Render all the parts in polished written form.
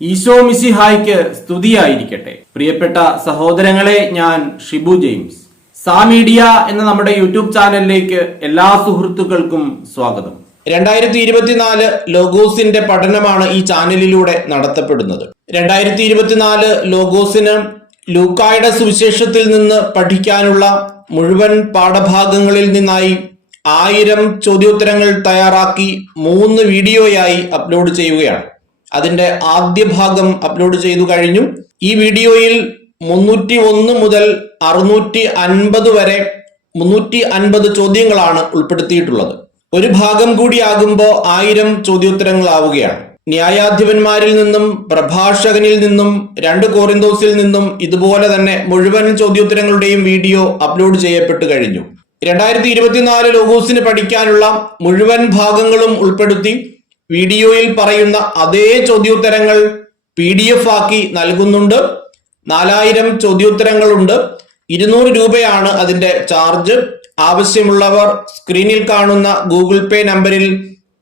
ഈശോ മിശിഹായ്ക്ക് സ്തുതിയായിരിക്കട്ടെ. പ്രിയപ്പെട്ട സഹോദരങ്ങളെ, ഞാൻ ഷിബു ജെയിംസ്. സാമീഡിയ എന്ന നമ്മുടെ യൂട്യൂബ് ചാനലിലേക്ക് എല്ലാ സുഹൃത്തുക്കൾക്കും സ്വാഗതം. 2024 ലോഗോസിന്റെ പഠനമാണ് ഈ ചാനലിലൂടെ നടത്തപ്പെടുന്നത്. 2024 ലോഗോസിന് ലൂക്കായുടെ സുവിശേഷത്തിൽ നിന്ന് പഠിക്കാനുള്ള മുഴുവൻ പാഠഭാഗങ്ങളിൽ നിന്നായി 1000 ചോദ്യോത്തരങ്ങൾ തയ്യാറാക്കി 3 വീഡിയോയായി അപ്ലോഡ് ചെയ്യുകയാണ്. അതിന്റെ ആദ്യ ഭാഗം അപ്ലോഡ് ചെയ്തു കഴിഞ്ഞു. ഈ വീഡിയോയിൽ 301 മുതൽ 650 വരെ 350 ചോദ്യങ്ങളാണ് ഉൾപ്പെടുത്തിയിട്ടുള്ളത്. ഒരു ഭാഗം കൂടിയാകുമ്പോൾ 1000 ചോദ്യോത്തരങ്ങളാവുകയാണ്. ന്യായാധിപന്മാരിൽ നിന്നും, പ്രഭാഷകനിൽ നിന്നും, 2 കോറിന്തോസിൽ നിന്നും ഇതുപോലെ തന്നെ മുഴുവൻ ചോദ്യോത്തരങ്ങളുടെയും വീഡിയോ അപ്ലോഡ് ചെയ്യപ്പെട്ടു കഴിഞ്ഞു. 2024 ലോഗോസിന് പഠിക്കാനുള്ള മുഴുവൻ ഭാഗങ്ങളും ഉൾപ്പെടുത്തി വീഡിയോയിൽ പറയുന്ന അതേ ചോദ്യോത്തരങ്ങൾ PDF ആക്കി നൽകുന്നുണ്ട്. 4000 ചോദ്യോത്തരങ്ങളുണ്ട്. 200 രൂപയാണ് അതിന്റെ ചാർജ്. ആവശ്യമുള്ളവർ സ്ക്രീനിൽ കാണുന്ന ഗൂഗിൾ പേ നമ്പറിൽ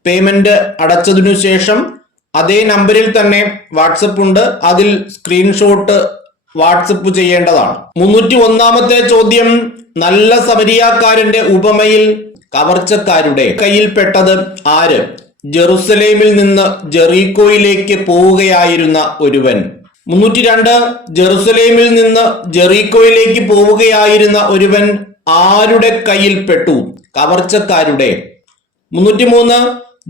പേയ്മെന്റ് അടച്ചതിനു ശേഷം അതേ നമ്പറിൽ തന്നെ വാട്സപ്പ് ഉണ്ട്, അതിൽ സ്ക്രീൻഷോട്ട് വാട്സപ്പ് ചെയ്യേണ്ടതാണ്. 301ാമത്തെ ചോദ്യം, നല്ല സമരിയാക്കാരന്റെ ഉപമയിൽ കവർച്ചക്കാരുടെ കയ്യിൽപ്പെട്ടത് ആര്? ജെറുസലേമിൽ നിന്ന് ജെറീക്കോയിലേക്ക് പോവുകയായിരുന്ന ഒരുവൻ. 302, ജെറുസലേമിൽ നിന്ന് ജെറീക്കോയിലേക്ക് പോവുകയായിരുന്ന ഒരുവൻ ആരുടെ കയ്യിൽപ്പെട്ടു? കവർച്ചക്കാരുടെ. 303,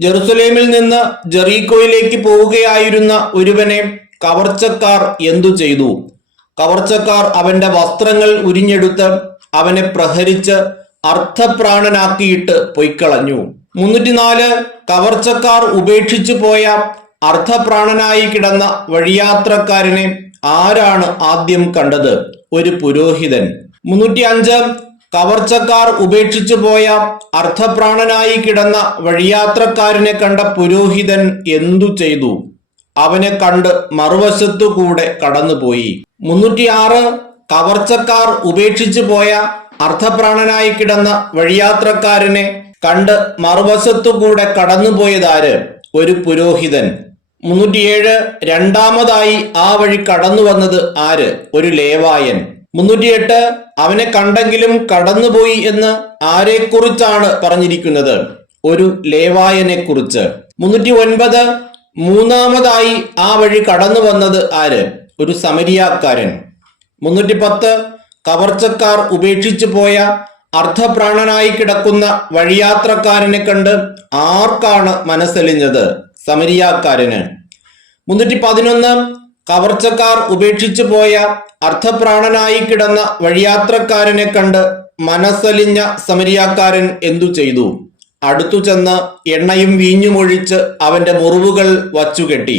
ജെറുസലേമിൽ നിന്ന് ജെറീക്കോയിലേക്ക് പോവുകയായിരുന്ന ഒരുവനെ കവർച്ചക്കാർ എന്തു ചെയ്തു? കവർച്ചക്കാർ അവന്റെ വസ്ത്രങ്ങൾ ഉരിഞ്ഞെടുത്ത് അവനെ പ്രഹരിച്ച് അർത്ഥപ്രാണനാക്കിയിട്ട് പൊയ്ക്കളഞ്ഞു. 304, കവർച്ചക്കാർ ഉപേക്ഷിച്ചു പോയ അർത്ഥപ്രാണനായി കിടന്ന വഴിയാത്രക്കാരനെ ആരാണ് ആദ്യം കണ്ടത്? ഒരു പുരോഹിതൻ. 305, കവർച്ചക്കാർ ഉപേക്ഷിച്ചു പോയ അർത്ഥപ്രാണനായി കിടന്ന വഴിയാത്രക്കാരനെ കണ്ട പുരോഹിതൻ എന്തു ചെയ്തു? അവനെ കണ്ട് മറുവശത്തു കൂടെ കടന്നുപോയി. 306, കവർച്ചക്കാർ ഉപേക്ഷിച്ചു പോയ അർത്ഥപ്രാണനായി കിടന്ന വഴിയാത്രക്കാരനെ കണ്ട് മറുവശത്തു കൂടെ കടന്നുപോയതാര്? ഒരു പുരോഹിതൻ. 307, രണ്ടാമതായി ആ വഴി കടന്നു വന്നത് ആര്? ഒരു ലേവായൻ. 308, അവനെ കണ്ടെങ്കിലും കടന്നുപോയി എന്ന് ആരെക്കുറിച്ചാണ് പറഞ്ഞിരിക്കുന്നത്? ഒരു ലേവായനെ കുറിച്ച്. 309, മൂന്നാമതായി ആ വഴി കടന്നു വന്നത് ആര്? ഒരു സമരിയാക്കാരൻ. 310, കവർച്ചക്കാർ ഉപേക്ഷിച്ചു പോയ അർത്ഥപ്രാണനായി കിടക്കുന്ന വഴിയാത്രക്കാരനെ കണ്ട് ആർക്കാണ് മനസ്സലിഞ്ഞത്? സമരിയാക്കാരന്. 311, കവർച്ചക്കാർ ഉപേക്ഷിച്ചു പോയ അർത്ഥപ്രാണനായി കിടന്ന വഴിയാത്രക്കാരനെ കണ്ട് മനസ്സലിഞ്ഞ സമരിയാക്കാരൻ എന്തു ചെയ്തു? അടുത്തു ചെന്ന് എണ്ണയും വീഞ്ഞുമൊഴിച്ച് അവന്റെ മുറിവുകൾ വച്ചുകെട്ടി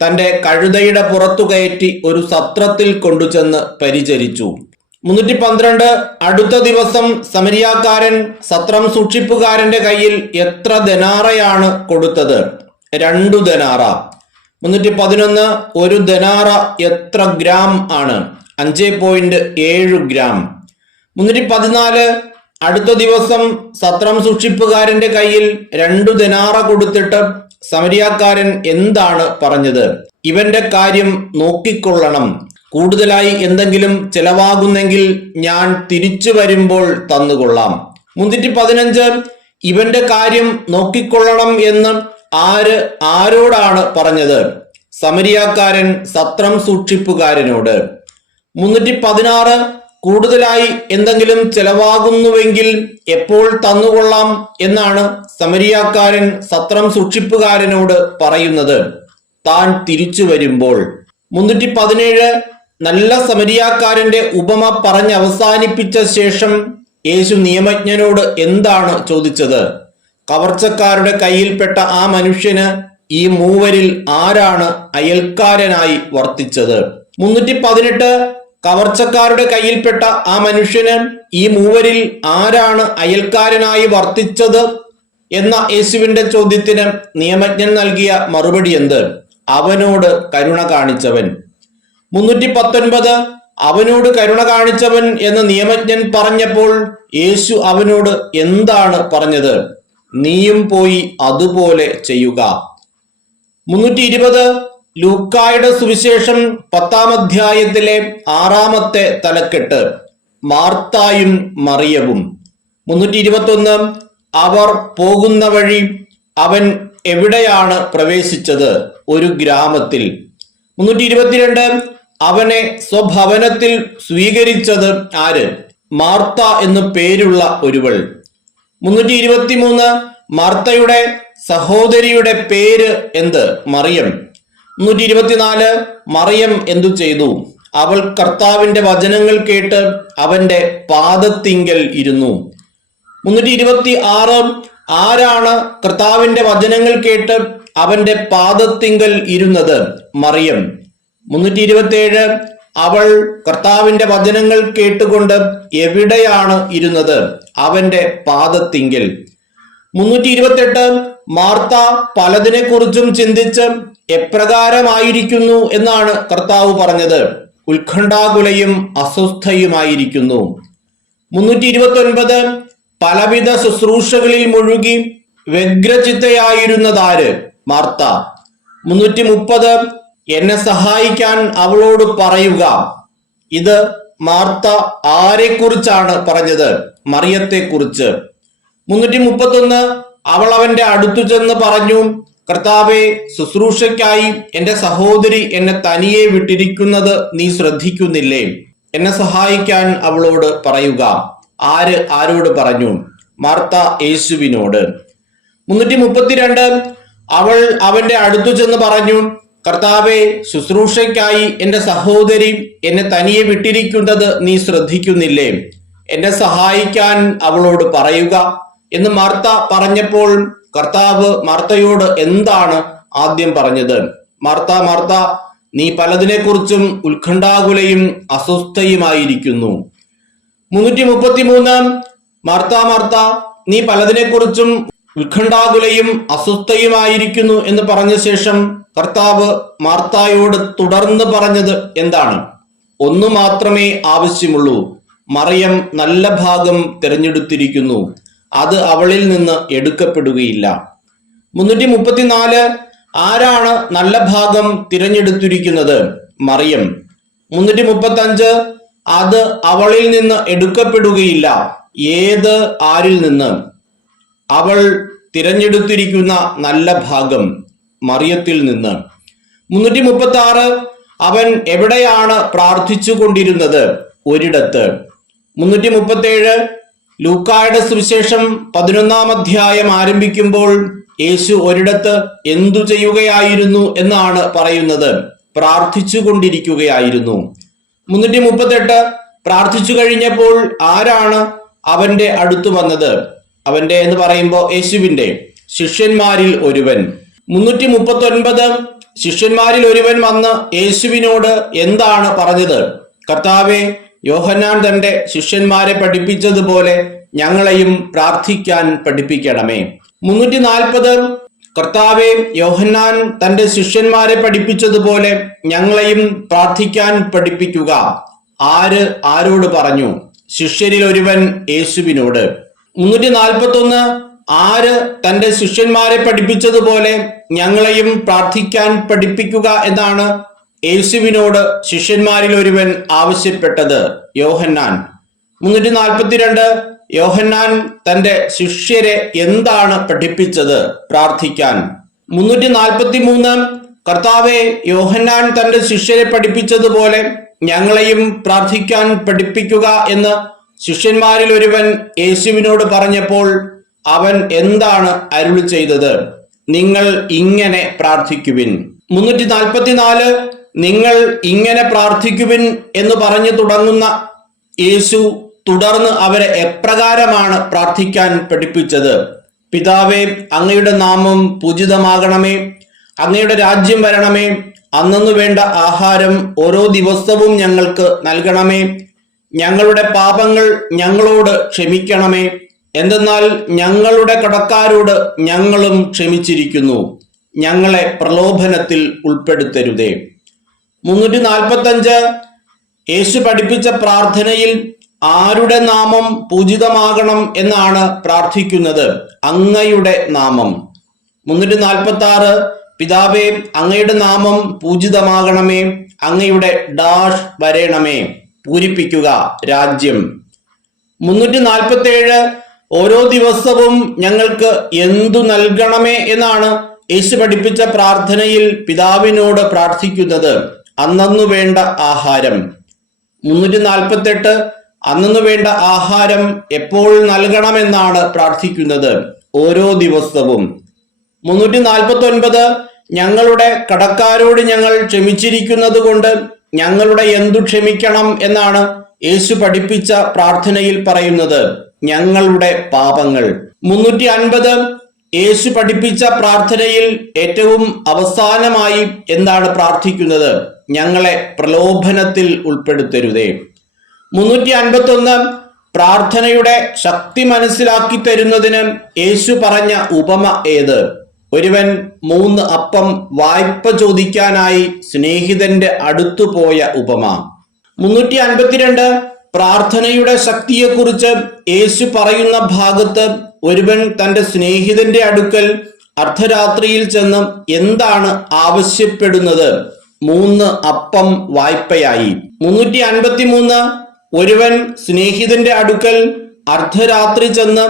തന്റെ കഴുതയുടെ പുറത്തു കയറ്റി ഒരു സത്രത്തിൽ കൊണ്ടുചെന്ന് പരിചരിച്ചു. 312, അടുത്ത ദിവസം സമരിയാക്കാരൻ സത്രം സൂക്ഷിപ്പുകാരന്റെ കയ്യിൽ എത്ര ദനാറയാണ് കൊടുത്തത്? 2 ദനാറ. 311, ഒരു ദനാറ എത്ര ഗ്രാം ആണ്? 5.7 ഗ്രാം. 314, അടുത്ത ദിവസം സത്രം സൂക്ഷിപ്പുകാരന്റെ കയ്യിൽ 2 ദനാറ കൊടുത്തിട്ട് സമരിയാക്കാരൻ എന്താണ് പറഞ്ഞത്? ഇവന്റെ കാര്യം നോക്കിക്കൊള്ളണം, കൂടുതലായി എന്തെങ്കിലും ചെലവാകുന്നെങ്കിൽ ഞാൻ തിരിച്ചു വരുമ്പോൾ തന്നുകൊള്ളാം. 315, ഇവന്റെ കാര്യം നോക്കിക്കൊള്ളണം എന്ന് ആരോടാണ് പറഞ്ഞത്? സമരിയാക്കാരൻ സത്രം സൂക്ഷിപ്പുകാരനോട്. 316, കൂടുതലായി എന്തെങ്കിലും ചെലവാകുന്നുവെങ്കിൽ എപ്പോൾ തന്നുകൊള്ളാം എന്നാണ് സമരിയാക്കാരൻ സത്രം സൂക്ഷിപ്പുകാരനോട് പറയുന്നത്? താൻ തിരിച്ചു വരുമ്പോൾ. 317, നല്ല സമരിയാക്കാരന്റെ ഉപമ പറഞ്ഞവസാനിപ്പിച്ച ശേഷം യേശു നിയമജ്ഞനോട് എന്താണ് ചോദിച്ചത്? കവർച്ചക്കാരുടെ കയ്യിൽപ്പെട്ട ആ മനുഷ്യന് ഈ മൂവരിൽ ആരാണ് അയൽക്കാരനായി വർത്തിച്ചത്? 318, കവർച്ചക്കാരുടെ കയ്യിൽപ്പെട്ട ആ മനുഷ്യന് ഈ മൂവരിൽ ആരാണ് അയൽക്കാരനായി വർത്തിച്ചത് എന്ന യേശുവിന്റെ ചോദ്യത്തിന് നിയമജ്ഞൻ നൽകിയ മറുപടി എന്ത്? അവനോട് കരുണ കാണിച്ചവൻ. 319, അവനോട് കരുണ കാണിച്ചവൻ എന്ന് നിയമജ്ഞൻ പറഞ്ഞപ്പോൾ യേശു അവനോട് എന്താണ് പറഞ്ഞത്? നീയും പോയി അതുപോലെ ചെയ്യുക. 320, ലൂക്കായുടെ സുവിശേഷം 10-ാം അധ്യായത്തിലെ 6-ാമത്തെ തലക്കെട്ട് മാർത്തായും മറിയവും. 321 അവർ പോകുന്ന വഴി അവൻ എവിടെയാണ് പ്രവേശിച്ചത്? ഒരു ഗ്രാമത്തിൽ. 322 അവനെ സ്വഭവനത്തിൽ സ്വീകരിച്ചത് ആര്? മാർത്ത എന്നു പേരുള്ള ഒരുവൾ. 323 മാർത്തയുടെ സഹോദരിയുടെ പേര് എന്ത്? മറിയം. 324 മറിയം എന്തു ചെയ്തു? അവൾ കർത്താവിന്റെ വചനങ്ങൾ കേട്ട് അവന്റെ പാദത്തിങ്കൽ ഇരുന്നു. 326 ആരാണ് കർത്താവിന്റെ വചനങ്ങൾ കേട്ട് അവന്റെ പാദത്തിങ്കൽ ഇരുന്നത്? മറിയം. 327 അവൾ കർത്താവിന്റെ വചനങ്ങൾ കേട്ടുകൊണ്ട് എവിടെയാണ് ഇരുന്നത്? അവന്റെ പാദത്തിങ്കൽ. 328 മാർത്ത പലതിനെ കുറിച്ചും ചിന്തിച്ച് എപ്രകാരമായിരിക്കുന്നു എന്നാണ് കർത്താവ് പറഞ്ഞത്? ഉത്കണ്ഠാകുലയും അസ്വസ്ഥയുമായിരിക്കുന്നു. 329 പലവിധ ശുശ്രൂഷകളിൽ മുഴുകി വ്യഗ്രചിത്തയായിരുന്നതാര്? മാർത്ത. 330 എന്നെ സഹായിക്കാൻ അവളോട് പറയുക. ഇത് മാർത്ത ആരെക്കുറിച്ചാണ് പറഞ്ഞത്? മറിയത്തെക്കുറിച്ച്. 331 അവൾ അവന്റെ അടുത്തു ചെന്ന് പറഞ്ഞു, കർത്താവേ, ശുശ്രൂഷയ്ക്കായി എന്റെ സഹോദരി എന്നെ തനിയെ വിട്ടിരിക്കുന്നത് നീ ശ്രദ്ധിക്കുന്നില്ലേ? എന്നെ സഹായിക്കാൻ അവളോട് പറയുക. ആര് ആരോട് പറഞ്ഞു? മാർത്ത യേശുവിനോട്. 332 അവൾ അവന്റെ അടുത്തു ചെന്ന് പറഞ്ഞു, കർത്താവേ, ശുശ്രൂഷയ്ക്കായി എന്റെ സഹോദരി എന്നെ തനിയെ വിട്ടിരിക്കുന്നത് നീ ശ്രദ്ധിക്കുന്നില്ലേ? എന്നെ സഹായിക്കാൻ അവളോട് പറയുക എന്ന് മാർത്ത പറഞ്ഞപ്പോൾ കർത്താവ് മാർത്തയോട് എന്താണ് ആദ്യം പറഞ്ഞത്? മാർത്ത, മാർത്ത, നീ പലതിനെക്കുറിച്ചും ഉത്കണ്ഠാകുലയും അസ്വസ്ഥയുമായിരിക്കുന്നു. 333 മാർത്ത, മാർത്ത, നീ പലതിനെക്കുറിച്ചും ഉത്കണ്ഠാകുലയും അസ്വസ്ഥയുമായിരിക്കുന്നു എന്ന് പറഞ്ഞ ശേഷം കർത്താവ് മാർത്തായോട് തുടർന്ന് പറഞ്ഞത് എന്താണ്? ഒന്നു മാത്രമേ ആവശ്യമുള്ളൂ. മറിയം നല്ല ഭാഗം തിരഞ്ഞെടുത്തിരിക്കുന്നു, അത് അവളിൽ നിന്ന് എടുക്കപ്പെടുകയില്ല. 334 ആരാണ് നല്ല ഭാഗം തിരഞ്ഞെടുത്തിരിക്കുന്നത്? മറിയം. 335 അത് അവളിൽ നിന്ന് എടുക്കപ്പെടുകയില്ല. ഏത്? ആരിൽ നിന്ന്? അവൾ തിരഞ്ഞെടുത്തിരിക്കുന്ന നല്ല ഭാഗം മറിയത്തിൽ നിന്ന്. 336 അവൻ എവിടെയാണ് പ്രാർത്ഥിച്ചു കൊണ്ടിരുന്നത്? ഒരിടത്ത്. 337 ലൂക്കായുടെ സുവിശേഷം 11-ാം അധ്യായം ആരംഭിക്കുമ്പോൾ യേശു ഒരിടത്ത് എന്തു ചെയ്യുകയായിരുന്നു എന്നാണ് പറയുന്നത്? പ്രാർത്ഥിച്ചു കൊണ്ടിരിക്കുകയായിരുന്നു. 338 പ്രാർത്ഥിച്ചു കഴിഞ്ഞപ്പോൾ ആരാണ് അവന്റെ അടുത്ത് വന്നത്? അവന്റെ എന്ന് പറയുമ്പോൾ യേശുവിന്റെ ശിഷ്യന്മാരിൽ ഒരുവൻ. 339 ശിഷ്യന്മാരിൽ ഒരുവൻ വന്ന് യേശുവിനോട് എന്താണ് പറഞ്ഞത്? കർത്താവേ, യോഹന്നാൻ തന്റെ ശിഷ്യന്മാരെ പഠിപ്പിച്ചതുപോലെ ഞങ്ങളെയും പ്രാർത്ഥിക്കാൻ പഠിപ്പിക്കണമേ. 340 കർത്താവേ, യോഹന്നാൻ തന്റെ ശിഷ്യന്മാരെ പഠിപ്പിച്ചതുപോലെ ഞങ്ങളെയും പ്രാർത്ഥിക്കാൻ പഠിപ്പിക്കുക. ആര് ആരോട് പറഞ്ഞു? ശിഷ്യരിൽ ഒരുവൻ യേശുവിനോട്. 341 ആര് തന്റെ ശിഷ്യന്മാരെ പഠിപ്പിച്ചതുപോലെ ഞങ്ങളെയും പ്രാർത്ഥിക്കാൻ പഠിപ്പിക്കുക എന്നാണ് യേശുവിനോട് ശിഷ്യന്മാരിൽ ഒരുവൻ ആവശ്യപ്പെട്ടത്? യോഹന്നാൻ. 342 യോഹന്നാൻ തന്റെ ശിഷ്യരെ എന്താണ് പഠിപ്പിച്ചത്? പ്രാർത്ഥിക്കാൻ. 343 കർത്താവേ, യോഹന്നാൻ തന്റെ ശിഷ്യരെ പഠിപ്പിച്ചതുപോലെ ഞങ്ങളെയും പ്രാർത്ഥിക്കാൻ പഠിപ്പിക്കുക എന്ന് ശിഷ്യന്മാരിൽ ഒരുവൻ യേശുവിനോട് പറഞ്ഞപ്പോൾ അവൻ എന്താണ് അരുളി ചെയ്തത്? നിങ്ങൾ ഇങ്ങനെ പ്രാർത്ഥിക്കുവിൻ. 344 നിങ്ങൾ ഇങ്ങനെ പ്രാർത്ഥിക്കുവിൻ എന്ന് പറഞ്ഞു തുടങ്ങുന്ന യേശു തുടർന്ന് അവരെ എപ്രകാരമാണ് പ്രാർത്ഥിക്കാൻ പഠിപ്പിച്ചത്? പിതാവേ, അങ്ങയുടെ നാമം പൂജിതമാകണമേ, അങ്ങയുടെ രാജ്യം വരണമേ, അന്നന്നു വേണ്ട ആഹാരം ഓരോ ദിവസവും ഞങ്ങൾക്ക് നൽകണമേ, ഞങ്ങളുടെ പാപങ്ങൾ ഞങ്ങളോട് ക്ഷമിക്കണമേ, എന്തെന്നാൽ ഞങ്ങളുടെ കടക്കാരോട് ഞങ്ങളും ക്ഷമിച്ചിരിക്കുന്നു, ഞങ്ങളെ പ്രലോഭനത്തിൽ ഉൾപ്പെടുത്തരുതേ. 345 യേശു പഠിപ്പിച്ച പ്രാർത്ഥനയിൽ ആരുടെ നാമം പൂജിതമാകണം എന്നാണ് പ്രാർത്ഥിക്കുന്നത്? അങ്ങയുടെ നാമം. 346 പിതാവേ, അങ്ങയുടെ നാമം പൂജിതമാകണമേ, അങ്ങയുടെ ഡാഷ് വരേണമേ, പൂരിപ്പിക്കുക രാജ്യം. 347 ഓരോ ദിവസവും ഞങ്ങൾക്ക് എന്തു നൽകണമേ എന്നാണ് യേശു പഠിപ്പിച്ച പ്രാർത്ഥനയിൽ പിതാവിനോട് പ്രാർത്ഥിക്കുന്നത്. അന്നന്നു വേണ്ട ആഹാരം. 348 അന്നന്നു വേണ്ട ആഹാരം എപ്പോൾ നൽകണമെന്നാണ് പ്രാർത്ഥിക്കുന്നത്, ഓരോ ദിവസവും. 349 ഞങ്ങളുടെ കടക്കാരോട് ഞങ്ങൾ ക്ഷമിച്ചിരിക്കുന്നത് കൊണ്ട് ഞങ്ങളുടെ എന്തു ക്ഷമിക്കണം എന്നാണ് യേശു പഠിപ്പിച്ച പ്രാർത്ഥനയിൽ പറയുന്നത്, ഞങ്ങളുടെ പാപങ്ങൾ. 350 യേശു പഠിപ്പിച്ച പ്രാർത്ഥനയിൽ ഏറ്റവും അവസാനമായി എന്താണ് പ്രാർത്ഥിക്കുന്നത്, ഞങ്ങളെ പ്രലോഭനത്തിൽ ഉൾപ്പെടുത്തരുതേ. 351 പ്രാർത്ഥനയുടെ ശക്തി മനസ്സിലാക്കി തരുന്നതിന് യേശു പറഞ്ഞ ഉപമ ഏത്? ഒരുവൻ 3 അപ്പം വായ്പ ചോദിക്കാനായി സ്നേഹിതന്റെ അടുത്തു പോയ ഉപമ. 352 പ്രാർത്ഥനയുടെ ശക്തിയെക്കുറിച്ച് യേശു പറയുന്ന ഭാഗത്ത് ഒരുവൻ തന്റെ സ്നേഹിതന്റെ അടുക്കൽ അർദ്ധരാത്രിയിൽ ചെന്ന് എന്താണ് ആവശ്യപ്പെടുന്നത്? 3 അപ്പം വായ്പയായി. 353 ഒരുവൻ സ്നേഹിതന്റെ അടുക്കൽ അർദ്ധരാത്രി ചെന്ന്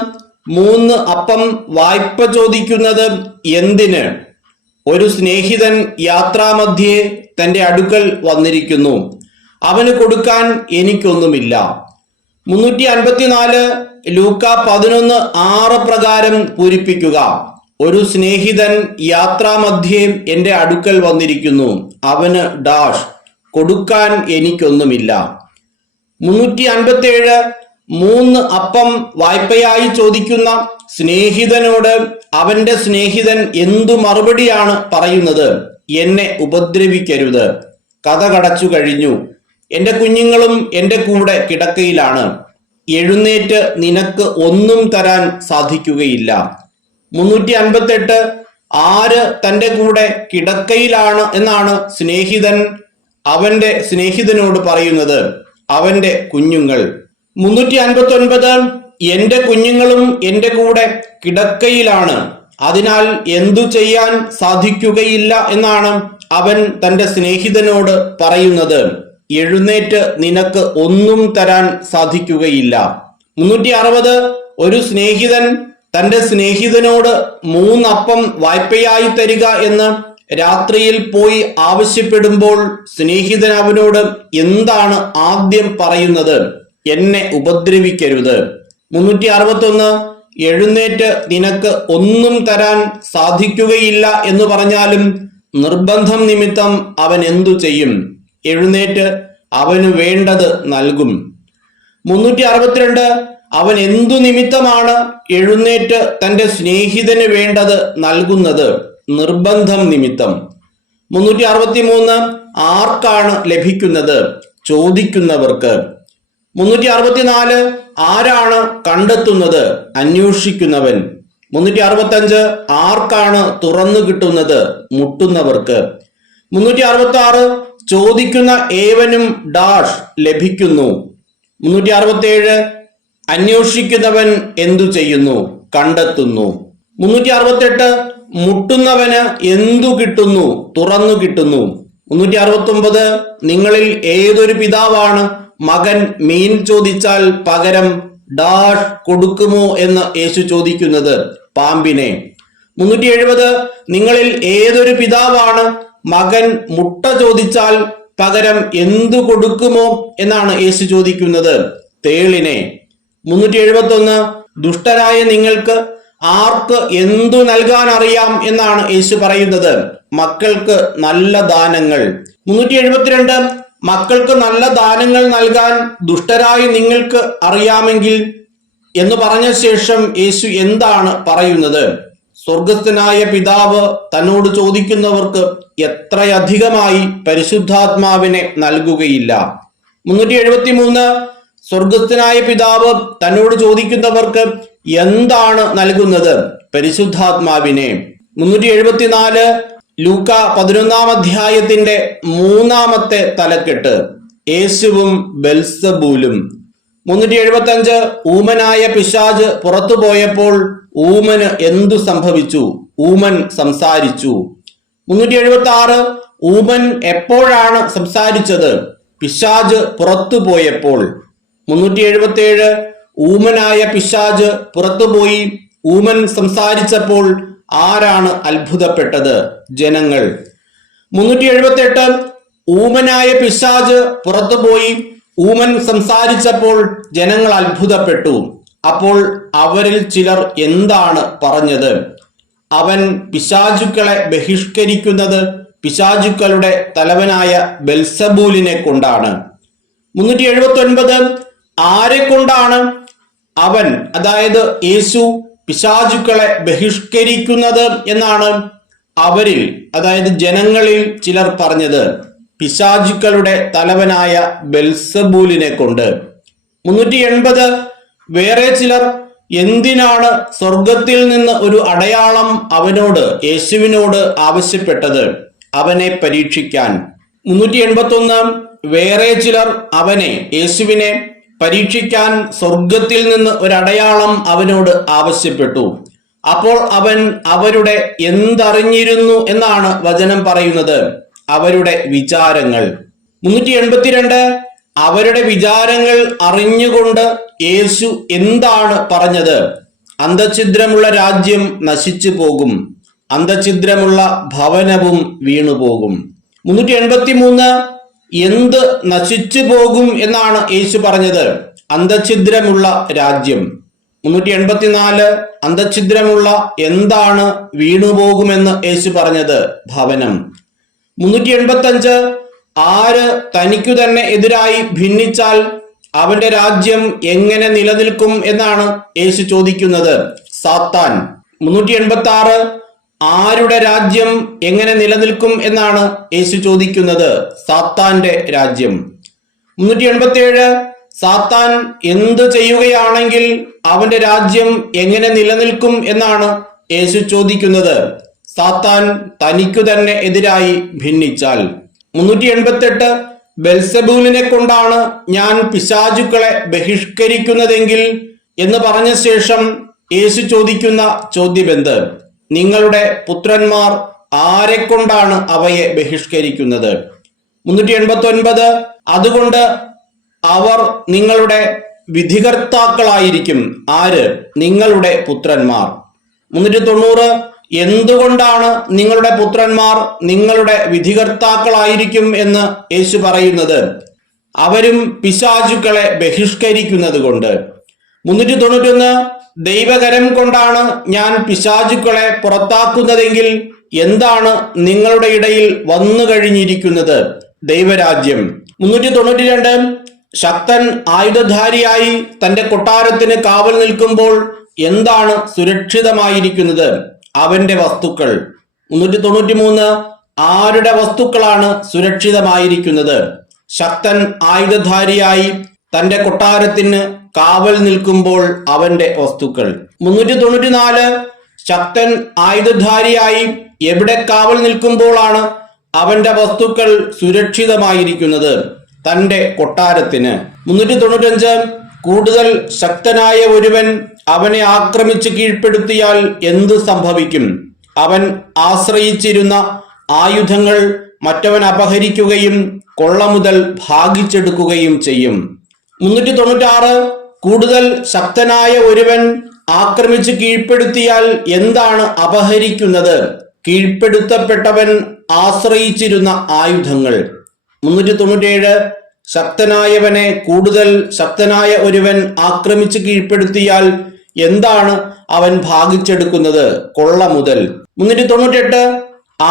3 അപ്പം വായ്പ ചോദിക്കുന്നത് എന്തിന്? ഒരു സ്നേഹിതൻ യാത്രാമധ്യേ തന്റെ അടുക്കൽ വന്നിരിക്കുന്നു, അവന് കൊടുക്കാൻ എനിക്കൊന്നുമില്ല. 354 ലൂക്ക 11:6 പ്രകാരം പൂരിപ്പിക്കുക, ഒരു സ്നേഹിതൻ യാത്രാമധ്യേ എന്റെ അടുക്കൽ വന്നിരിക്കുന്നു, അവന് ഡാഷ്, കൊടുക്കാൻ എനിക്കൊന്നുമില്ല. 357 3 അപ്പം വായ്പയായി ചോദിക്കുന്ന സ്നേഹിതനോട് അവന്റെ സ്നേഹിതൻ എന്തു മറുപടിയാണ് പറയുന്നത്? എന്നെ ഉപദ്രവിക്കരുത്, കഥ കടച്ചു കഴിഞ്ഞു, എന്റെ കുഞ്ഞുങ്ങളും എന്റെ കൂടെ കിടക്കയിലാണ്, എഴുന്നേറ്റ് നിനക്ക് ഒന്നും തരാൻ സാധിക്കുകയില്ല. 358 ആര് തന്റെ കൂടെ കിടക്കയിലാണ് എന്നാണ് സ്നേഹിതൻ അവന്റെ സ്നേഹിതനോട് പറയുന്നത്? അവന്റെ കുഞ്ഞുങ്ങൾ. 359 എന്റെ കുഞ്ഞുങ്ങളും എന്റെ കൂടെ കിടക്കയിലാണ്, അതിനാൽ എന്തു ചെയ്യാൻ സാധിക്കുകയില്ല എന്നാണ് അവൻ തന്റെ സ്നേഹിതനോട് പറയുന്നത്, എഴുന്നേറ്റ് നിനക്ക് ഒന്നും തരാൻ സാധിക്കുകയില്ല. 360 ഒരു സ്നേഹിതൻ തന്റെ സ്നേഹിതനോട് 3 അപ്പം വായ്പയായി തരിക എന്ന് രാത്രിയിൽ പോയി ആവശ്യപ്പെടുമ്പോൾ സ്നേഹിതൻ അവനോട് എന്താണ് ആദ്യം പറയുന്നത്? എന്നെ ഉപദ്രവിക്കരുത്. 361 എഴുന്നേറ്റ് നിനക്ക് ഒന്നും തരാൻ സാധിക്കുകയില്ല എന്ന് പറഞ്ഞാലും നിർബന്ധം നിമിത്തം അവൻ എന്തു ചെയ്യും? എഴുന്നേറ്റ് അവന് വേണ്ടത് നൽകും. 362 അവൻ എന്തു നിമിത്തമാണ് എഴുന്നേറ്റ് തന്റെ സ്നേഹിതന് വേണ്ടത് നൽകുന്നത്? നിർബന്ധം നിമിത്തം. 363 ആർക്കാണ് ലഭിക്കുന്നത്? ചോദിക്കുന്നവർക്ക്. 364 ആരാണ് കണ്ടെത്തുന്നത്? അന്വേഷിക്കുന്നവൻ. 365 ആർക്കാണ് തുറന്നു കിട്ടുന്നത്? മുട്ടുന്നവർക്ക്. 366 ചോദിക്കുന്ന ഏവനും ഡാഷ് ലഭിക്കുന്നു. 367 അന്വേഷിക്കുന്നവൻ എന്തു ചെയ്യുന്നു? കണ്ടെത്തുന്നു. 368 മുട്ടുന്നവന് എന്തു കിട്ടുന്നു? തുറന്നു കിട്ടുന്നു. 369 നിങ്ങളിൽ ഏതൊരു പിതാവാണ് മകൻ മീൻ ചോദിച്ചാൽ പകരം ഡാഷ് കൊടുക്കുമോ എന്ന് യേശു ചോദിക്കുന്നത്? പാമ്പിനെ. 370 നിങ്ങളിൽ ഏതൊരു പിതാവാണ് മകൻ മുട്ട ചോദിച്ചാൽ പകരം എന്തു കൊടുക്കുമോ എന്നാണ് യേശു ചോദിക്കുന്നത്? തേളിനെ. 371 ദുഷ്ടരായ നിങ്ങൾക്ക് ആർക്ക് എന്തു നൽകാൻ അറിയാം എന്നാണ് യേശു പറയുന്നത്? മക്കൾക്ക് നല്ല ദാനങ്ങൾ. 372 മക്കൾക്ക് നല്ല ദാനങ്ങൾ നൽകാൻ ദുഷ്ടരായ നിങ്ങൾക്ക് അറിയാമെങ്കിൽ എന്ന് പറഞ്ഞ ശേഷം യേശു എന്താണ് പറയുന്നത്? സ്വർഗസ്ഥനായ പിതാവ് തന്നോട് ചോദിക്കുന്നവർക്ക് എത്രയധികമായി പരിശുദ്ധാത്മാവിനെ നൽകുകയില്ല. 373 സ്വർഗസ്ഥനായ പിതാവ് തന്നോട് ചോദിക്കുന്നവർക്ക് എന്താണ് നൽകുന്നത്? പരിശുദ്ധാത്മാവിനെ. 374 ലൂക്ക 11-ാം അധ്യായത്തിന്റെ 3-ാമത്തെ തലക്കെട്ട് യേശുവും ബെൽസബൂലും. 375 ഊമനായ പിശാച് പുറത്തു പോയപ്പോൾ ഊമന് എന്തു സംഭവിച്ചു? ഊമൻ സംസാരിച്ചു. 376 ഊമൻ എപ്പോഴാണ് സംസാരിച്ചത്? പിശാച് പുറത്തു പോയപ്പോൾ. 377 ഊമനായ പിശാച് പുറത്തുപോയി ഊമൻ സംസാരിച്ചപ്പോൾ ആരാണ് അത്ഭുതപ്പെട്ടത്? ജനങ്ങൾ. 378 ഊമനായ പിശാച് പുറത്തുപോയി ഊമൻ സംസാരിച്ചപ്പോൾ ജനങ്ങൾ അത്ഭുതപ്പെട്ടു. അപ്പോൾ അവരിൽ ചിലർ എന്താണ് പറഞ്ഞത്? അവൻ പിശാചുക്കളെ ബഹിഷ്കരിക്കുന്നത് പിശാചുക്കളുടെ തലവനായ ബെൽസബൂലിനെ കൊണ്ടാണ്. 379 ആരെ കൊണ്ടാണ് അവൻ, അതായത് യേശു, പിശാചുക്കളെ ബഹിഷ്കരിക്കുന്നത് എന്നാണ് അവരിൽ, അതായത് ജനങ്ങളിൽ ചിലർ പറഞ്ഞത്? പിശാചുക്കളുടെ തലവനായ ബെൽസബൂലിനെ കൊണ്ട്. 380 വേറെ ചിലർ എന്തിനാണ് സ്വർഗത്തിൽ നിന്ന് ഒരു അടയാളം അവനോട്, യേശുവിനോട് ആവശ്യപ്പെട്ടത്? അവനെ പരീക്ഷിക്കാൻ. 381 വേറെ ചിലർ അവനെ, യേശുവിനെ പരീക്ഷിക്കാൻ സ്വർഗത്തിൽ നിന്ന് ഒരു അടയാളം അവനോട് ആവശ്യപ്പെട്ടു. അപ്പോൾ അവൻ അവരുടെ എന്തറിഞ്ഞിരുന്നു എന്നാണ് വചനം പറയുന്നത്? അവരുടെ വിചാരങ്ങൾ. 382 അവരുടെ വിചാരങ്ങൾ അറിഞ്ഞുകൊണ്ട് യേശു എന്താണ് പറഞ്ഞത്? അന്തഛിദ്രമുള്ള രാജ്യം നശിച്ചു പോകും, അന്തഛിദ്രമുള്ള ഭവനവും വീണുപോകും. 383 എന്ത് നശിച്ചു പോകും എന്നാണ് യേശു പറഞ്ഞത്? അന്തഛിദ്രമുള്ള രാജ്യം. 384 അന്തഛിദ്രമുള്ള എന്താണ് വീണുപോകുമെന്ന് യേശു പറഞ്ഞത്? ഭവനം. 385 ആര് തനിക്കു തന്നെ എതിരായി ഭിന്നിച്ചാൽ അവന്റെ രാജ്യം എങ്ങനെ നിലനിൽക്കും എന്നാണ് യേശു ചോദിക്കുന്നത്? സാത്താൻ. 386 ആരുടെ രാജ്യം എങ്ങനെ നിലനിൽക്കും എന്നാണ് യേശു ചോദിക്കുന്നത്? സാത്താന്റെ രാജ്യം. 387 സാത്താൻ എന്ത് ചെയ്യുകയാണെങ്കിൽ അവന്റെ രാജ്യം എങ്ങനെ നിലനിൽക്കും എന്നാണ് യേശു ചോദിക്കുന്നത്? സാത്താൻ തനിക്കു തന്നെ എതിരായി ഭിന്നിച്ചാൽ. 388 ബെൽസബൂലിനെ കൊണ്ടാണ് ഞാൻ പിശാചുക്കളെ ബഹിഷ്കരിക്കുന്നതെങ്കിൽ എന്ന് പറഞ്ഞ ശേഷം യേശു ചോദിക്കുന്ന ചോദ്യമെന്ത്? നിങ്ങളുടെ പുത്രന്മാർ ആരെ കൊണ്ടാണ് അവയെ ബഹിഷ്കരിക്കുന്നത്? 389 അതുകൊണ്ട് അവർ നിങ്ങളുടെ വിധികർത്താക്കളായിരിക്കും. ആര്? നിങ്ങളുടെ പുത്രന്മാർ. 390 എന്തുകൊണ്ടാണ് നിങ്ങളുടെ പുത്രന്മാർ നിങ്ങളുടെ വിധികർത്താക്കളായിരിക്കും എന്ന് യേശു പറയുന്നത്? അവരും പിശാചുക്കളെ ബഹിഷ്കരിക്കുന്നത് കൊണ്ട്. 391 ദൈവകരം കൊണ്ടാണ് ഞാൻ പിശാചുക്കളെ പുറത്താക്കുന്നതെങ്കിൽ എന്താണ് നിങ്ങളുടെ ഇടയിൽ വന്നു കഴിഞ്ഞിരിക്കുന്നത്? ദൈവരാജ്യം. 392 ശക്തൻ ആയുധധാരിയായി തന്റെ കൊട്ടാരത്തിന് കാവൽ നിൽക്കുമ്പോൾ എന്താണ് സുരക്ഷിതമായിരിക്കുന്നത്? അവന്റെ വസ്തുക്കൾ. 393 ആരുടെ വസ്തുക്കളാണ് സുരക്ഷിതമായിരിക്കുന്നത്? ശക്തൻ ആയുധധാരിയായി തന്റെ കൊട്ടാരത്തിന് കാവൽ നിൽക്കുമ്പോൾ അവന്റെ വസ്തുക്കൾ. 394 ശക്തൻ ആയുധധാരിയായി എവിടെ കാവൽ നിൽക്കുമ്പോഴാണ് അവന്റെ വസ്തുക്കൾ സുരക്ഷിതമായിരിക്കുന്നത്? തന്റെ കൊട്ടാരത്തിന്. 395 കൂടുതൽ ശക്തനായ ഒരുവൻ അവനെ ആക്രമിച്ച് കീഴ്പ്പെടുത്തിയാൽ എന്ത് സംഭവിക്കും? അവൻ ആശ്രയിച്ചിരുന്ന ആയുധങ്ങൾ മറ്റവൻ അപഹരിക്കുകയും കൊള്ള മുതൽ ഭാഗിച്ചെടുക്കുകയും ചെയ്യും. 396 കൂടുതൽ ശക്തനായ ഒരുവൻ ആക്രമിച്ച് കീഴ്പ്പെടുത്തിയാൽ എന്താണ് അപഹരിക്കുന്നത്? കീഴ്പ്പെടുത്തപ്പെട്ടവൻ ആശ്രയിച്ചിരുന്ന ആയുധങ്ങൾ. 397 ശക്തനായവനെ കൂടുതൽ ശക്തനായ ഒരുവൻ ആക്രമിച്ച് കീഴ്പ്പെടുത്തിയാൽ എന്താണ് അവൻ ഭാഗിച്ചെടുക്കുന്നത്? കൊള്ള മുതൽ. 398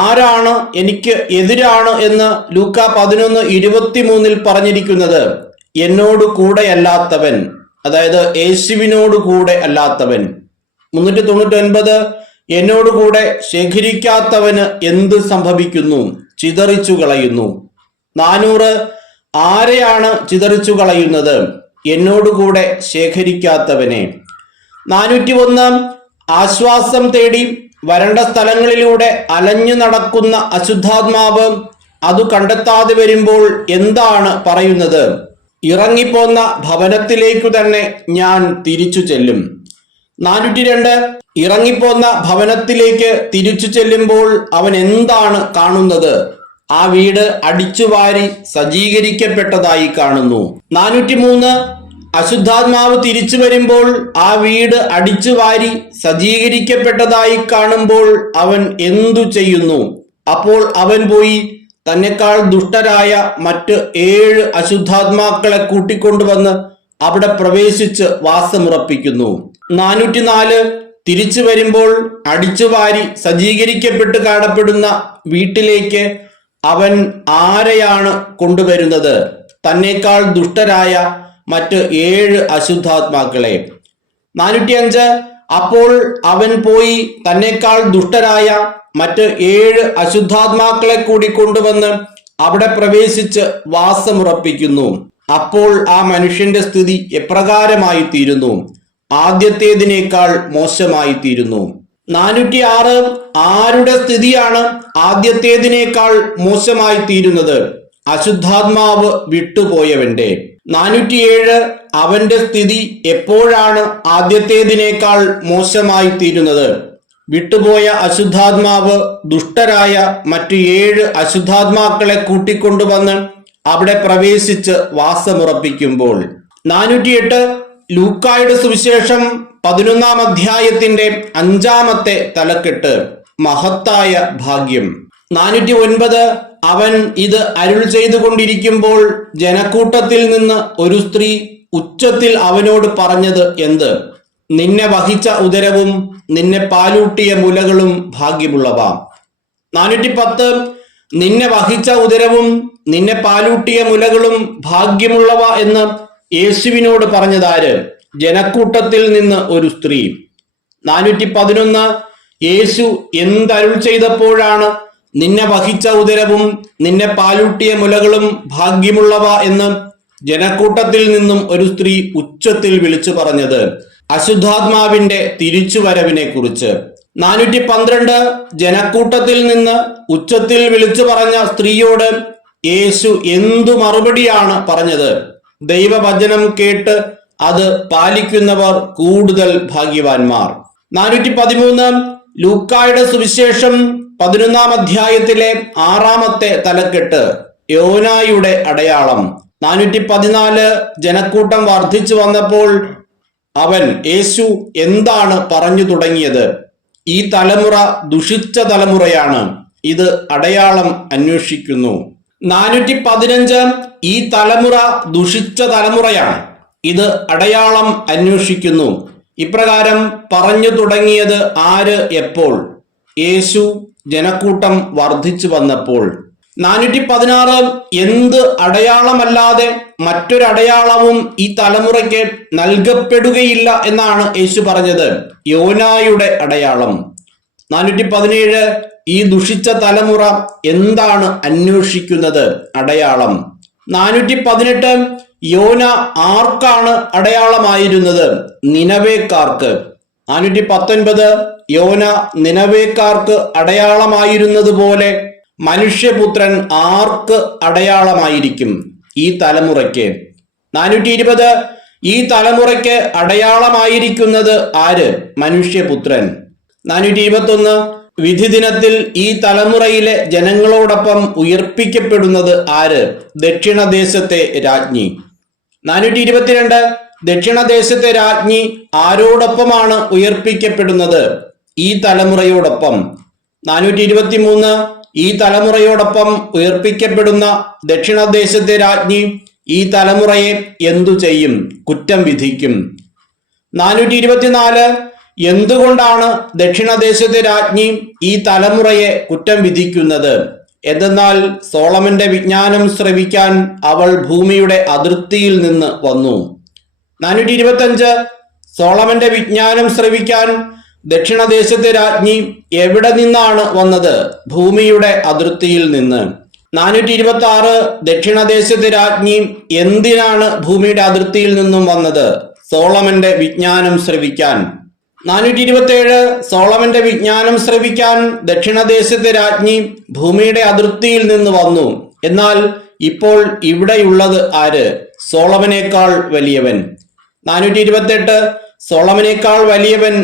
ആരാണ് എനിക്ക് എതിരാണ് എന്ന് ലൂക്കാ 11:23 പറഞ്ഞിരിക്കുന്നത്? എന്നോട് കൂടെയല്ലാത്തവൻ, അതായത് യേശുവിനോട് കൂടെ അല്ലാത്തവൻ. 399 എന്നോടുകൂടെ ശേഖരിക്കാത്തവന് എന്ത് സംഭവിക്കുന്നു? ചിതറിച്ചു കളയുന്നു. 400 ആരെയാണ് ചിതറിച്ചു കളയുന്നത്? എന്നോടുകൂടെ ശേഖരിക്കാത്തവനെ. 401 ആശ്വാസം തേടി വരണ്ട സ്ഥലങ്ങളിലൂടെ അലഞ്ഞു നടക്കുന്ന അശുദ്ധാത്മാവ് അത് കണ്ടെത്താതെ വരുമ്പോൾ എന്താണ് പറയുന്നത്? ഇറങ്ങിപ്പോന്ന ഭവനത്തിലേക്കു തന്നെ ഞാൻ തിരിച്ചു ചെല്ലും. 402 ഇറങ്ങിപ്പോന്ന ഭവനത്തിലേക്ക് തിരിച്ചു ചെല്ലുമ്പോൾ അവൻ എന്താണ് കാണുന്നത്? ആ വീട് അടിച്ചുവാരി സജ്ജീകരിക്കപ്പെട്ടതായി കാണുന്നു. 403 അശുദ്ധാത്മാവ് തിരിച്ചു വരുമ്പോൾ ആ വീട് അടിച്ചുവാരി സജ്ജീകരിക്കപ്പെട്ടതായി കാണുമ്പോൾ അവൻ എന്തു ചെയ്യുന്നു? അപ്പോൾ അവൻ പോയി തന്നെക്കാൾ ദുഷ്ടരായ മറ്റ് 7 അശുദ്ധാത്മാക്കളെ കൂട്ടിക്കൊണ്ടുവന്ന് അവിടെ പ്രവേശിച്ച് വാസമുറപ്പിക്കുന്നു. 404 തിരിച്ചു വരുമ്പോൾ അടിച്ചുവാരി സജ്ജീകരിക്കപ്പെട്ട് കാണപ്പെടുന്ന വീട്ടിലേക്ക് അവൻ ആരെയാണ് കൊണ്ടുവരുന്നത്? തന്നെക്കാൾ ദുഷ്ടരായ മറ്റ് 7 അശുദ്ധാത്മാക്കളെ. 405 അപ്പോൾ അവൻ പോയി തന്നെക്കാൾ ദുഷ്ടരായ മറ്റ് 7 അശുദ്ധാത്മാക്കളെ കൂടി കൊണ്ടുവന്ന് അവിടെ പ്രവേശിച്ച് വാസമുറപ്പിക്കുന്നു. അപ്പോൾ ആ മനുഷ്യന്റെ സ്ഥിതി എപ്രകാരമായി തീരുന്നു? ആദ്യത്തേതിനേക്കാൾ മോശമായി തീരുന്നു. 406 ആരുടെ സ്ഥിതിയാണ് ആദ്യത്തേതിനേക്കാൾ മോശമായി തീരുന്നത്? അശുദ്ധാത്മാവ് വിട്ടുപോയവന്റെ. 407 അവന്റെ സ്ഥിതി എപ്പോഴാണ് ആദ്യത്തേതിനേക്കാൾ മോശമായി തീരുന്നത്? വിട്ടുപോയ അശുദ്ധാത്മാവ് ദുഷ്ടരായ മറ്റു 7 അശുദ്ധാത്മാക്കളെ കൂട്ടിക്കൊണ്ടുവന്ന് അവിടെ പ്രവേശിച്ച് വാസമുറപ്പിക്കുമ്പോൾ. 408 ലൂക്കായുടെ സുവിശേഷം 11-ാം അധ്യായത്തിന്റെ 5-ാമത്തെ തലക്കെട്ട് മഹത്തായ ഭാഗ്യം. 409 അവൻ ഇത് അരുൾ ചെയ്തുകൊണ്ടിരിക്കുമ്പോൾ ജനക്കൂട്ടത്തിൽ നിന്ന് ഒരു സ്ത്രീ ഉച്ചത്തിൽ അവനോട് പറഞ്ഞത് എന്ത്? നിന്നെ വഹിച്ച ഉദരവും നിന്നെ പാലൂട്ടിയ മുലകളും ഭാഗ്യമുള്ളവ. 410 നിന്നെ വഹിച്ച ഉദരവും നിന്നെ പാലൂട്ടിയ മുലകളും ഭാഗ്യമുള്ളവ എന്ന് യേശുവിനോട് പറഞ്ഞതാര്? ജനക്കൂട്ടത്തിൽ നിന്ന് ഒരു സ്ത്രീ. 411 യേശു എന്തരുൾ ചെയ്തപ്പോഴാണ് നിന്നെ വഹിച്ച ഉദരവും നിന്നെ പാലൂട്ടിയ മുലകളും ഭാഗ്യമുള്ളവ എന്ന് ജനക്കൂട്ടത്തിൽ നിന്നും ഒരു സ്ത്രീ ഉച്ചത്തിൽ വിളിച്ചു പറഞ്ഞത്? അശുദ്ധാത്മാവിന്റെ തിരിച്ചുവരവിനെ കുറിച്ച്. 412 ജനക്കൂട്ടത്തിൽ നിന്ന് ഉച്ചത്തിൽ വിളിച്ചു പറഞ്ഞ സ്ത്രീയോട് യേശു എന്തു മറുപടിയാണ് പറഞ്ഞത്? ദൈവവചനം കേട്ട് അത് പാലിക്കുന്നവർ കൂടുതൽ ഭാഗ്യവാന്മാർ. 413 ലൂക്കായുടെ സുവിശേഷം 11-ാം അധ്യായത്തിലെ 6-ാമത്തെ തലക്കെട്ട് യോനായുടെ അടയാളം. 414 ജനക്കൂട്ടം വർദ്ധിച്ചു വന്നപ്പോൾ അവൻ യേശു എന്താണ് പറഞ്ഞു തുടങ്ങിയത്? ഈ തലമുറ ദുഷിച്ച തലമുറയാണ്, ഇത് അടയാളം അന്വേഷിക്കുന്നു. 415 ഈ തലമുറ ദുഷിച്ച തലമുറയാണ്, ഇത് അടയാളം അന്വേഷിക്കുന്നു. ഇപ്രകാരം പറഞ്ഞു തുടങ്ങിയത് ആര്, എപ്പോൾ? യേശു ജനക്കൂട്ടം വർദ്ധിച്ചു വന്നപ്പോൾ. 416 എന്ത് അടയാളമല്ലാതെ മറ്റൊരടയാളവും ഈ തലമുറയ്ക്ക് നൽകപ്പെടുകയില്ല എന്നാണ് യേശു പറഞ്ഞത്. യോനായുടെ അടയാളം. 417 ഈ ദുഷിച്ച തലമുറ എന്താണ് അന്വേഷിക്കുന്നത്? അടയാളം. 418 യോന ആർക്കാണ് അടയാളമായിരുന്നത്? നിനവേക്കാർക്ക്. 419 യോന നിനവേക്കാർക്ക് അടയാളമായിരുന്നത് പോലെ മനുഷ്യപുത്രൻ ആർക്ക് അടയാളമായിരിക്കും? ഈ തലമുറയ്ക്ക്. 420 ഈ തലമുറയ്ക്ക് അടയാളമായിരിക്കുന്നത് ആര്? മനുഷ്യപുത്രൻ. 421 വിധി ദിനത്തിൽ ഈ തലമുറയിലെ ജനങ്ങളോടൊപ്പം ഉയർപ്പിക്കപ്പെടുന്നത് ആര്? ദക്ഷിണദേശത്തെ രാജ്ഞി. 422 ദക്ഷിണദേശത്തെ രാജ്ഞി ആരോടൊപ്പമാണ് ഉയർപ്പിക്കപ്പെടുന്നത്? ഈ തലമുറയോടൊപ്പം. 423 ഈ തലമുറയോടൊപ്പം ഉയർപ്പിക്കപ്പെടുന്ന ദക്ഷിണദേശത്തെ രാജ്ഞി ഈ തലമുറയെ എന്തു ചെയ്യും? കുറ്റം വിധിക്കും. 424 എന്തുകൊണ്ടാണ് ദക്ഷിണദേശത്തെ രാജ്ഞി ഈ തലമുറയെ കുറ്റം വിധിക്കുന്നത്? എന്തെന്നാൽ സോളമന്റെ വിജ്ഞാനം ശ്രവിക്കാൻ അവൾ ഭൂമിയുടെ അതിർത്തിയിൽ നിന്ന് വന്നു. 425 സോളമന്റെ വിജ്ഞാനം ശ്രവിക്കാൻ ദക്ഷിണദേശത്തെ രാജ്ഞി എവിടെ നിന്നാണ് വന്നത്? ഭൂമിയുടെ അതിർത്തിയിൽ നിന്ന്. 426 ദക്ഷിണദേശത്തെ രാജ്ഞി എന്തിനാണ് ഭൂമിയുടെ അതിർത്തിയിൽ നിന്നും വന്നത്? സോളമന്റെ വിജ്ഞാനം ശ്രവിക്കാൻ. 427 സോളമന്റെ വിജ്ഞാനം ശ്രവിക്കാൻ ദക്ഷിണദേശത്തെ രാജ്ഞി ഭൂമിയുടെ അതിർത്തിയിൽ നിന്ന് വന്നു. എന്നാൽ ഇപ്പോൾ ഇവിടെയുള്ളത് ആര്? സോളമനേക്കാൾ വലിയവൻ. 428 സോളമനേക്കാൾ വലിയവൻ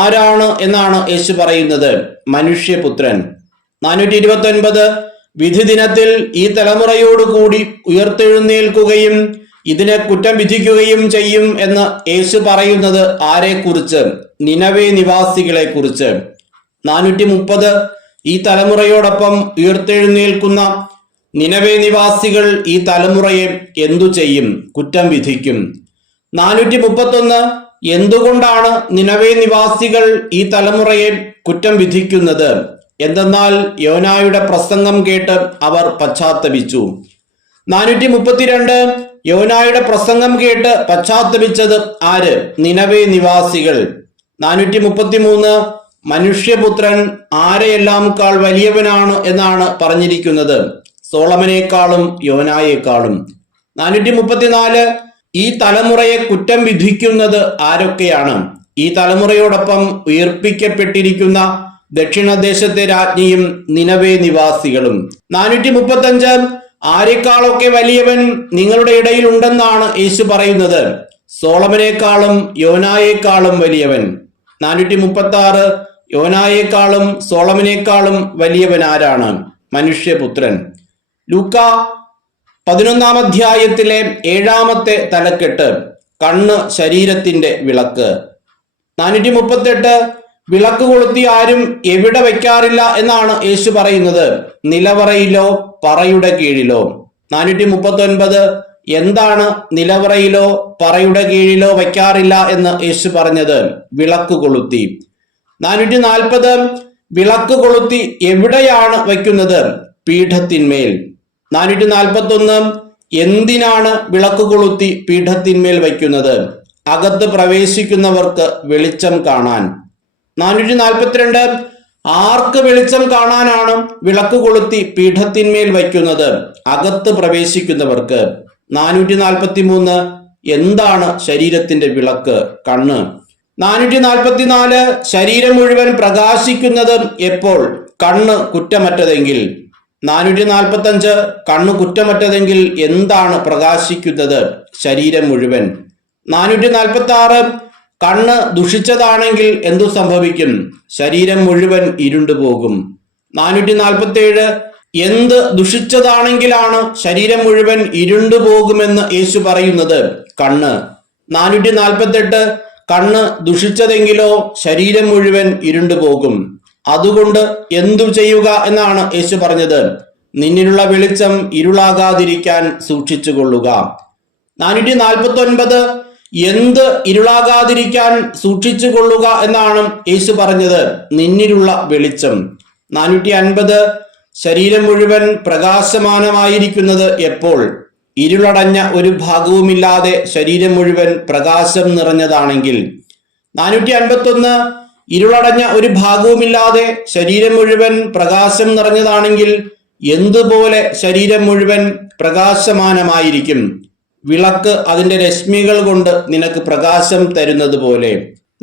ആരാണ് എന്നാണ് യേശു പറയുന്നത്? മനുഷ്യപുത്രൻ. 429 വിധി ദിനത്തിൽ ഈ തലമുറയോടുകൂടി ഉയർത്തെഴുന്നേൽക്കുകയും ഇതിനെ കുറ്റം വിധിക്കുകയും ചെയ്യും എന്ന് യേശു പറയുന്നത് ആരെക്കുറിച്ച്? നിനവേ നിവാസികളെ കുറിച്ച്. 430 ഈ തലമുറയോടൊപ്പം ഉയർത്തെഴുന്നേൽക്കുന്ന നിനവേ നിവാസികൾ ഈ തലമുറയെ എന്തു ചെയ്യും? കുറ്റം വിധിക്കും. 431 എന്തുകൊണ്ടാണ് നിനവേ നിവാസികൾ ഈ തലമുറയെ കുറ്റം വിധിക്കുന്നത്? എന്തെന്നാൽ യോനായുടെ പ്രസംഗം കേട്ട് അവർ പശ്ചാത്തപിച്ചു. 432 യോനായുടെ പ്രസംഗം കേട്ട് പശ്ചാത്തപിച്ചത് ആര്? നിനവേ നിവാസികൾ. 433 മനുഷ്യപുത്രൻ ആരെയെല്ലാംക്കാൾ വലിയവനാണ് എന്നാണ് പറഞ്ഞിരിക്കുന്നത്? സോളമനേക്കാളും യോനായേക്കാളും. 434 ഈ തലമുറയെ കുറ്റം വിധിക്കുന്നത് ആരൊക്കെയാണ്? ഈ തലമുറയോടൊപ്പം ഉയർപ്പിക്കപ്പെട്ടിരിക്കുന്ന ദക്ഷിണദേശത്തെ രാജ്ഞിയും നിനവേ നിവാസികളും. 435 ആരെക്കാളൊക്കെ വലിയവൻ നിങ്ങളുടെ ഇടയിൽ ഉണ്ടെന്നാണ് യേശു പറയുന്നത്? സോളമനേക്കാളും യോനായേക്കാളും വലിയവൻ. 436 യോനായേക്കാളും സോളമനേക്കാളും വലിയവൻ ആരാണ്? മനുഷ്യപുത്രൻ. ലൂക്ക 11 അധ്യായത്തിലെ 7 തലക്കെട്ട് കണ്ണ് ശരീരത്തിന്റെ വിളക്ക്. 438 വിളക്ക് കൊളുത്തി ആരും എവിടെ വെക്കാറില്ല എന്നാണ് യേശു പറയുന്നത്? നിലവറയിലോ പറയുടെ കീഴിലോ. 439 എന്താണ് നിലവറയിലോ പറയുടെ കീഴിലോ വയ്ക്കാറില്ല എന്ന് യേശു പറഞ്ഞത്? വിളക്ക് കൊളുത്തി. 440 വിളക്ക് കൊളുത്തി എവിടെയാണ് വയ്ക്കുന്നത്? പീഠത്തിന്മേൽ. 441 എന്തിനാണ് വിളക്ക് കൊളുത്തി പീഠത്തിന്മേൽ വയ്ക്കുന്നത്? അകത്ത് പ്രവേശിക്കുന്നവർക്ക് വെളിച്ചം കാണാൻ. 442 ആർക്ക് വെളിച്ചം കാണാനാണ് വിളക്ക് കൊളുത്തി പീഠത്തിന്മേൽ വയ്ക്കുന്നത്? അകത്ത് പ്രവേശിക്കുന്നവർക്ക്. 443 എന്താണ് ശരീരത്തിന്റെ വിളക്ക്? കണ്ണ്. 444 ശരീരം മുഴുവൻ പ്രകാശിക്കുന്നത് എപ്പോൾ? കണ്ണ് കുറ്റമറ്റതെങ്കിൽ. 445 കണ്ണ് കുറ്റമറ്റതെങ്കിൽ എന്താണ് പ്രകാശിക്കുന്നത്? ശരീരം മുഴുവൻ. 446 കണ്ണ് ദുഷിച്ചതാണെങ്കിൽ എന്തു സംഭവിക്കും? ശരീരം മുഴുവൻ ഇരുണ്ടുപോകും. 447 എന്ത് ദുഷിച്ചതാണെങ്കിലാണ് ശരീരം മുഴുവൻ ഇരുണ്ടുപോകുമെന്ന് യേശു പറയുന്നത്? കണ്ണ്. 448 കണ്ണ് ദുഷിച്ചതെങ്കിലോ ശരീരം മുഴുവൻ ഇരുണ്ടുപോകും. അതുകൊണ്ട് എന്തു ചെയ്യുക എന്നാണ് യേശു പറഞ്ഞത്? നിന്നിലുള്ള വെളിച്ചം ഇരുളാകാതിരിക്കാൻ സൂക്ഷിച്ചുകൊള്ളുക. 449 എന്ത് ഇരുളാകാതിരിക്കാൻ സൂക്ഷിച്ചുകൊള്ളുക എന്നാണ് യേശു പറഞ്ഞത്? നിന്നിലുള്ള വെളിച്ചം. 450 ശരീരം മുഴുവൻ പ്രകാശമാനമായിരിക്കുന്നത് എപ്പോൾ? ഇരുളടഞ്ഞ ഒരു ഭാഗവുമില്ലാതെ ശരീരം മുഴുവൻ പ്രകാശം നിറഞ്ഞതാണെങ്കിൽ. 451 ഇരുളടഞ്ഞ ഒരു ഭാഗവുമില്ലാതെ ശരീരം മുഴുവൻ പ്രകാശം നിറഞ്ഞതാണെങ്കിൽ എന്തുപോലെ ശരീരം മുഴുവൻ പ്രകാശമാനമായിരിക്കും? വിളക്ക് അതിന്റെ രശ്മികൾ കൊണ്ട് നിനക്ക് പ്രകാശം തരുന്നത് പോലെ.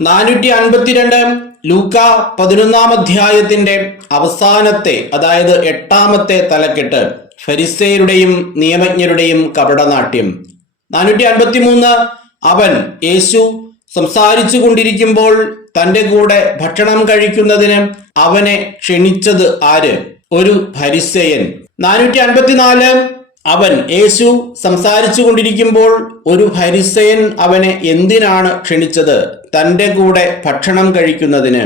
452 ലൂക്ക 11 അധ്യായത്തിന്റെ അവസാനത്തെ, അതായത് 8 തലക്കെട്ട് ഫരിസേയരുടെയും നിയമജ്ഞരുടെയും കപടനാട്യം. 453 അവൻ യേശു സംസാരിച്ചു കൊണ്ടിരിക്കുമ്പോൾ തന്റെ കൂടെ ഭക്ഷണം കഴിക്കുന്നതിന് അവനെ ക്ഷണിച്ചത് ആര്? ഒരു ഫരിസേയൻ. 454 അവൻ യേശു സംസാരിച്ചു കൊണ്ടിരിക്കുമ്പോൾ ഒരു ഫരിസേയൻ അവനെ എന്തിനാണ് ക്ഷണിച്ചത്? തന്റെ കൂടെ ഭക്ഷണം കഴിക്കുന്നതിന്.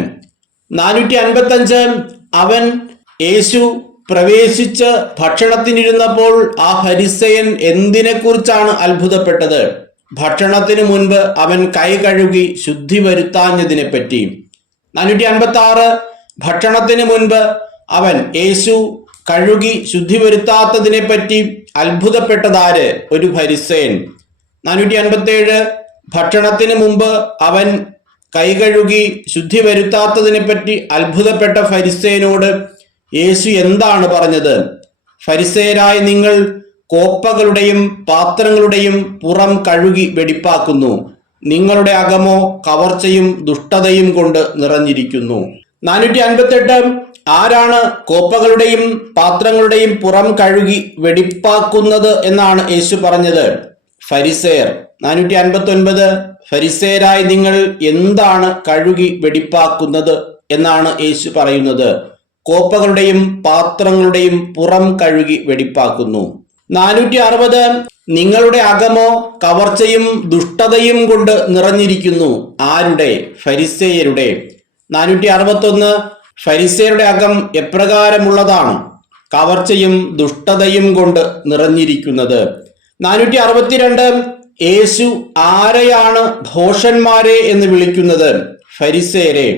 455 അവൻ യേശു പ്രവേശിച്ച് ഭക്ഷണത്തിനിരുന്നപ്പോൾ ആ ഫരിസേയൻ എന്തിനെക്കുറിച്ചാണ് അത്ഭുതപ്പെട്ടത്? ഭക്ഷണത്തിനു മുൻപ് അവൻ കൈ കഴുകി ശുദ്ധി വരുത്താഞ്ഞതിനെ പറ്റി. 456 ഭക്ഷണത്തിന് മുൻപ് അവൻ യേശു കഴുകി ശുദ്ധി വരുത്താത്തതിനെ പറ്റി അത്ഭുതപ്പെട്ടതാര്? ഒരു ഫരിസേയൻ. 457 ഭക്ഷണത്തിന് മുമ്പ് അവൻ കൈ കഴുകി ശുദ്ധി വരുത്താത്തതിനെ പറ്റി അത്ഭുതപ്പെട്ട ഫരിസേയനോട് യേശു എന്താണ് പറഞ്ഞത്? ഫരിസേയരായ നിങ്ങൾ കോപ്പകളുടെയും പാത്രങ്ങളുടെയും പുറം കഴുകി വെടിപ്പാക്കുന്നു, നിങ്ങളുടെ അകമോ കവർച്ചയും ദുഷ്ടതയും കൊണ്ട് നിറഞ്ഞിരിക്കുന്നു. 458 ആരാണ് കോപ്പകളുടെയും പാത്രങ്ങളുടെയും പുറം കഴുകി വെടിപ്പാക്കുന്നത് എന്നാണ് യേശു പറഞ്ഞത്? ഫരിസേയർ. 459 ഫരിസേയരായി നിങ്ങൾ എന്താണ് കഴുകി വെടിപ്പാക്കുന്നത് എന്നാണ് യേശു പറയുന്നത്. കോപ്പകളുടെയും പാത്രങ്ങളുടെയും പുറം കഴുകി വെടിപ്പാക്കുന്നു. 460 നിങ്ങളുടെ അകമോ കവർച്ചയും ദുഷ്ടതയും കൊണ്ട് നിറഞ്ഞിരിക്കുന്നു. ആരുടെ? ഫരിസേയരുടെ. 461 ഫരിസേയരുടെ അകം എപ്രകാരമുള്ളതാണ്? കവർച്ചയും ദുഷ്ടതയും കൊണ്ട് നിറഞ്ഞിരിക്കുന്നത്. 462 യേശു ആരെയാണ് ഭോഷന്മാരെ എന്ന് വിളിക്കുന്നത്? ഫരിസേയരെ.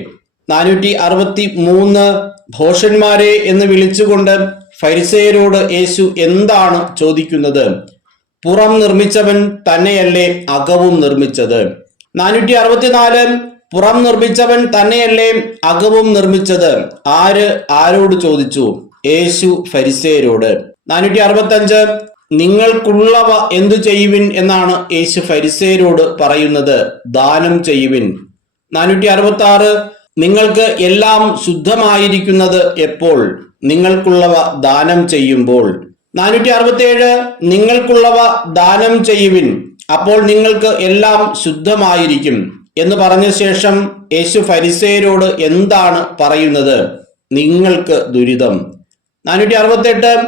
463 ഭോഷന്മാരെ എന്ന് വിളിച്ചുകൊണ്ട് ഫരിസേയരോട് യേശു എന്താണ് ചോദിക്കുന്നത്? പുറം നിർമ്മിച്ചവൻ തന്നെയല്ലേ അകവും നിർമ്മിച്ചത്? 464 പുറം നിർമ്മിച്ചവൻ തന്നെയല്ലേ അകവും നിർമ്മിച്ചത്? ആരോട് ചോദിച്ചു? യേശു ഫരിസേയരോട്. 465 നിങ്ങൾക്കുള്ളവ എന്തു ചെയ്യുവിൻ എന്നാണ് യേശു ഫരിസേയരോട് പറയുന്നത്? ദാനം ചെയ്യുവിൻ. 466 നിങ്ങൾക്ക് എല്ലാം ശുദ്ധമായിരിക്കുന്നത് എപ്പോൾ? നിങ്ങൾക്കുള്ളവ ദാനം ചെയ്യുമ്പോൾ. 467 നിങ്ങൾക്കുള്ളവ ദാനം ചെയ്യുവിൻ, അപ്പോൾ നിങ്ങൾക്ക് എല്ലാം ശുദ്ധമായിരിക്കും എന്ന് പറഞ്ഞ ശേഷം യേശു ഫരിസേയരോട് എന്താണ് പറയുന്നത്? നിങ്ങൾക്ക് ദുരിതം. 468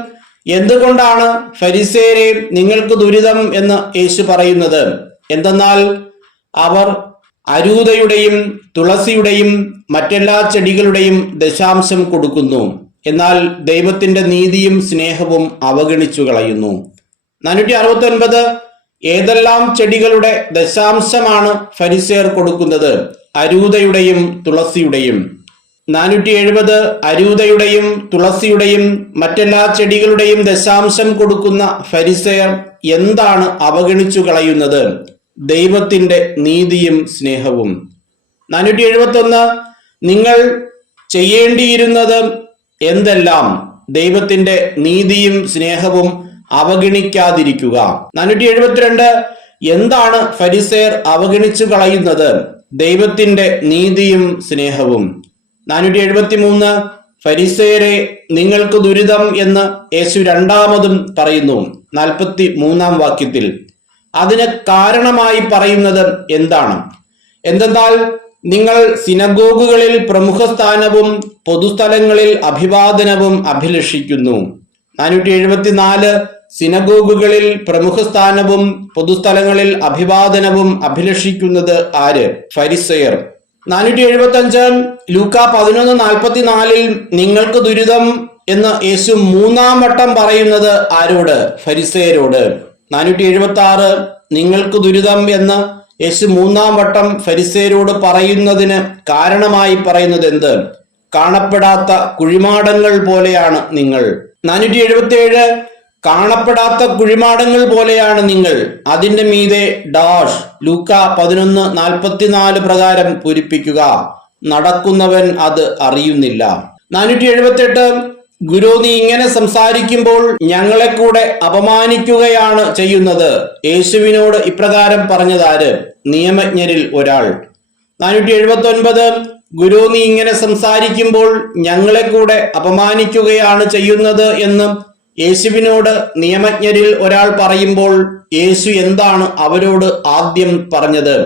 എന്തുകൊണ്ടാണ് ഫരിസേയരെ നിങ്ങൾക്ക് ദുരിതം എന്ന് യേശു പറയുന്നത്? എന്തെന്നാൽ അവർ അരൂതയുടെയും തുളസിയുടെയും മറ്റെല്ലാ ചെടികളുടെയും ദശാംശം കൊടുക്കുന്നു, എന്നാൽ ദൈവത്തിന്റെ നീതിയും സ്നേഹവും അവഗണിച്ചു കളയുന്നു. 469 ഏതെല്ലാം ചെടികളുടെ ദശാംശമാണ് ഫരിസേയർ കൊടുക്കുന്നത്? അരൂതയുടെയും തുളസിയുടെയും. 470 അരൂതയുടെയും തുളസിയുടെയും മറ്റെല്ലാ ചെടികളുടെയും ദശാംശം കൊടുക്കുന്ന ഫരിസേയർ എന്താണ് അവഗണിച്ചു കളയുന്നത്? ദൈവത്തിന്റെ നീതിയും സ്നേഹവും. 471 നിങ്ങൾ ചെയ്യേണ്ടിയിരുന്നത് എന്തെല്ലാം? ദൈവത്തിന്റെ നീതിയും സ്നേഹവും അവഗണിക്കാതിരിക്കുക. 472 എന്താണ് ഫരിസേയർ അവഗണിച്ചു കളയുന്നത്? ദൈവത്തിന്റെ നീതിയും സ്നേഹവും. 473 ഫരിസേയരെ നിങ്ങൾക്ക് ദുരിതം എന്ന് യേശു രണ്ടാമതും പറയുന്നു 43-ാം വാക്യത്തിൽ. അതിന് കാരണമായി പറയുന്നത് എന്താണ്? എന്തെന്നാൽ നിങ്ങൾ സിനഗോഗുകളിൽ പ്രമുഖ സ്ഥാനവും പൊതുസ്ഥലങ്ങളിൽ അഭിവാദനവും അഭിലഷിക്കുന്നു. 474 സിനഗോഗുകളിൽ പ്രമുഖ സ്ഥാനവും പൊതുസ്ഥലങ്ങളിൽ അഭിവാദനവും അഭിലഷിക്കുന്നത് ആര്? ഫരിസേയർ. 475 ലൂക്കാ 11:44 നിങ്ങൾക്ക് ദുരിതം എന്ന് യേശു 3-ാം വട്ടം പറയുന്നത് ആരോട്? ഫരിസേയരോട്. 476 നിങ്ങൾക്ക് ദുരിതം എന്ന് യേശു 3-ാം വട്ടം ഫരിസേയരോട് പറയുന്നതിന് കാരണമായി പറയുന്നത് എന്ത്? കാണപ്പെടാത്ത കുഴിമാടങ്ങൾ പോലെയാണ് നിങ്ങൾ. 477 കാണപ്പെടാത്ത കുഴിമാടങ്ങൾ പോലെയാണ് നിങ്ങൾ, അതിന്റെ മീതെ ഡാഷ് ലൂക്കാ 11:44 പ്രകാരം പൂരിപ്പിക്കുക, നടക്കുന്നവൻ അത് അറിയുന്നില്ല. 478 ഗുരു നീ ഇങ്ങനെ സംസാരിക്കുമ്പോൾ ഞങ്ങളെ കൂടെ അപമാനിക്കുകയാണ് ചെയ്യുന്നത്. യേശുവിനോട് ഇപ്രകാരം പറഞ്ഞതാര്? നിയമജ്ഞരിൽ ഒരാൾ. 479 ഗുരു നീ ഇങ്ങനെ സംസാരിക്കുമ്പോൾ ഞങ്ങളെ കൂടെ അപമാനിക്കുകയാണ് ചെയ്യുന്നത് എന്ന് യേശുവിനോട് നിയമജ്ഞരിൽ ഒരാൾ പറയുമ്പോൾ യേശു എന്താണ് അവരോട് ആദ്യം പറഞ്ഞത്?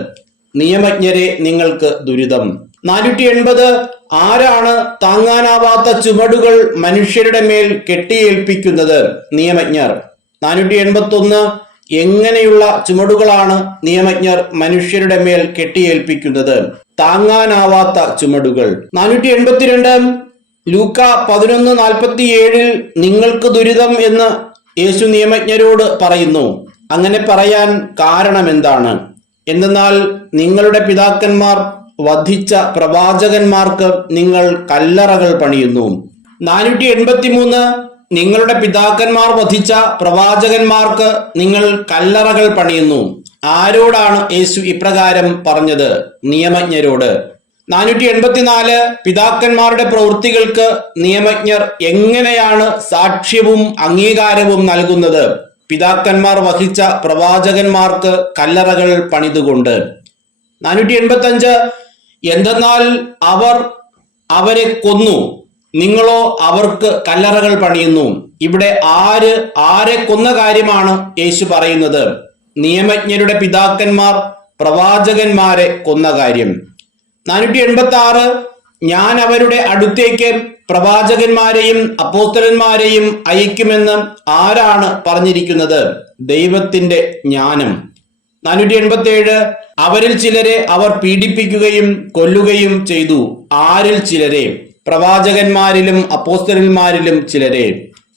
നിയമജ്ഞരെ നിങ്ങൾക്ക് ദുരിതം. 480 ആരാണ് താങ്ങാനാവാത്ത ചുമടുകൾ മനുഷ്യരുടെ മേൽ കെട്ടിയേൽപ്പിക്കുന്നത്? നിയമജ്ഞർ. 481 എങ്ങനെയുള്ള ചുമടുകളാണ് നിയമജ്ഞർ മനുഷ്യരുടെ മേൽ കെട്ടിയേൽപ്പിക്കുന്നത്? താങ്ങാനാവാത്ത ചുമടുകൾ. 482 ലൂക്കാ 11:47 നിങ്ങൾക്ക് ദുരിതം എന്ന് യേശു നിയമജ്ഞരോട് പറയുന്നു. അങ്ങനെ പറയാൻ കാരണം എന്താണ്? എന്തെന്നാൽ നിങ്ങളുടെ പിതാക്കന്മാർ വധിച്ച പ്രവാചകന്മാർക്ക് നിങ്ങൾ കല്ലറകൾ പണിയുന്നു. 483 നിങ്ങളുടെ പിതാക്കന്മാർ വധിച്ച പ്രവാചകന്മാർക്ക് നിങ്ങൾ കല്ലറകൾ പണിയുന്നു. ആരോടാണ് യേശു ഇപ്രകാരം പറഞ്ഞത്? നിയമജ്ഞരോട്. 484 പിതാക്കന്മാരുടെ പ്രവൃത്തികൾക്ക് നിയമജ്ഞർ എങ്ങനെയാണ് സാക്ഷ്യവും അംഗീകാരവും നൽകുന്നത്? പിതാക്കന്മാർ വഹിച്ച പ്രവാചകന്മാർക്ക് കല്ലറകൾ പണിതുകൊണ്ട്. 485 എന്തെന്നാൽ അവർ അവരെ കൊന്നു, നിങ്ങളോ അവർക്ക് കല്ലറകൾ പണിയുന്നു. ഇവിടെ ആരെ കൊന്ന കാര്യമാണ് യേശു പറയുന്നത്? നിയമജ്ഞരുടെ പിതാക്കന്മാർ പ്രവാചകന്മാരെ കൊന്ന കാര്യം. 486 ഞാൻ അവരുടെ അടുത്തേക്ക് പ്രവാചകന്മാരെയും അപ്പോസ്തലന്മാരെയും അയക്കുമെന്ന് ആരാണ് പറഞ്ഞിരിക്കുന്നത്? ദൈവത്തിന്റെ ജ്ഞാനം. 487 അവരിൽ ചിലരെ അവർ പീഡിപ്പിക്കുകയും കൊല്ലുകയും ചെയ്തു. ആരിൽ ചിലരെ? പ്രവാചകന്മാരിലും അപ്പോസ്തലന്മാരിലും ചിലരെ.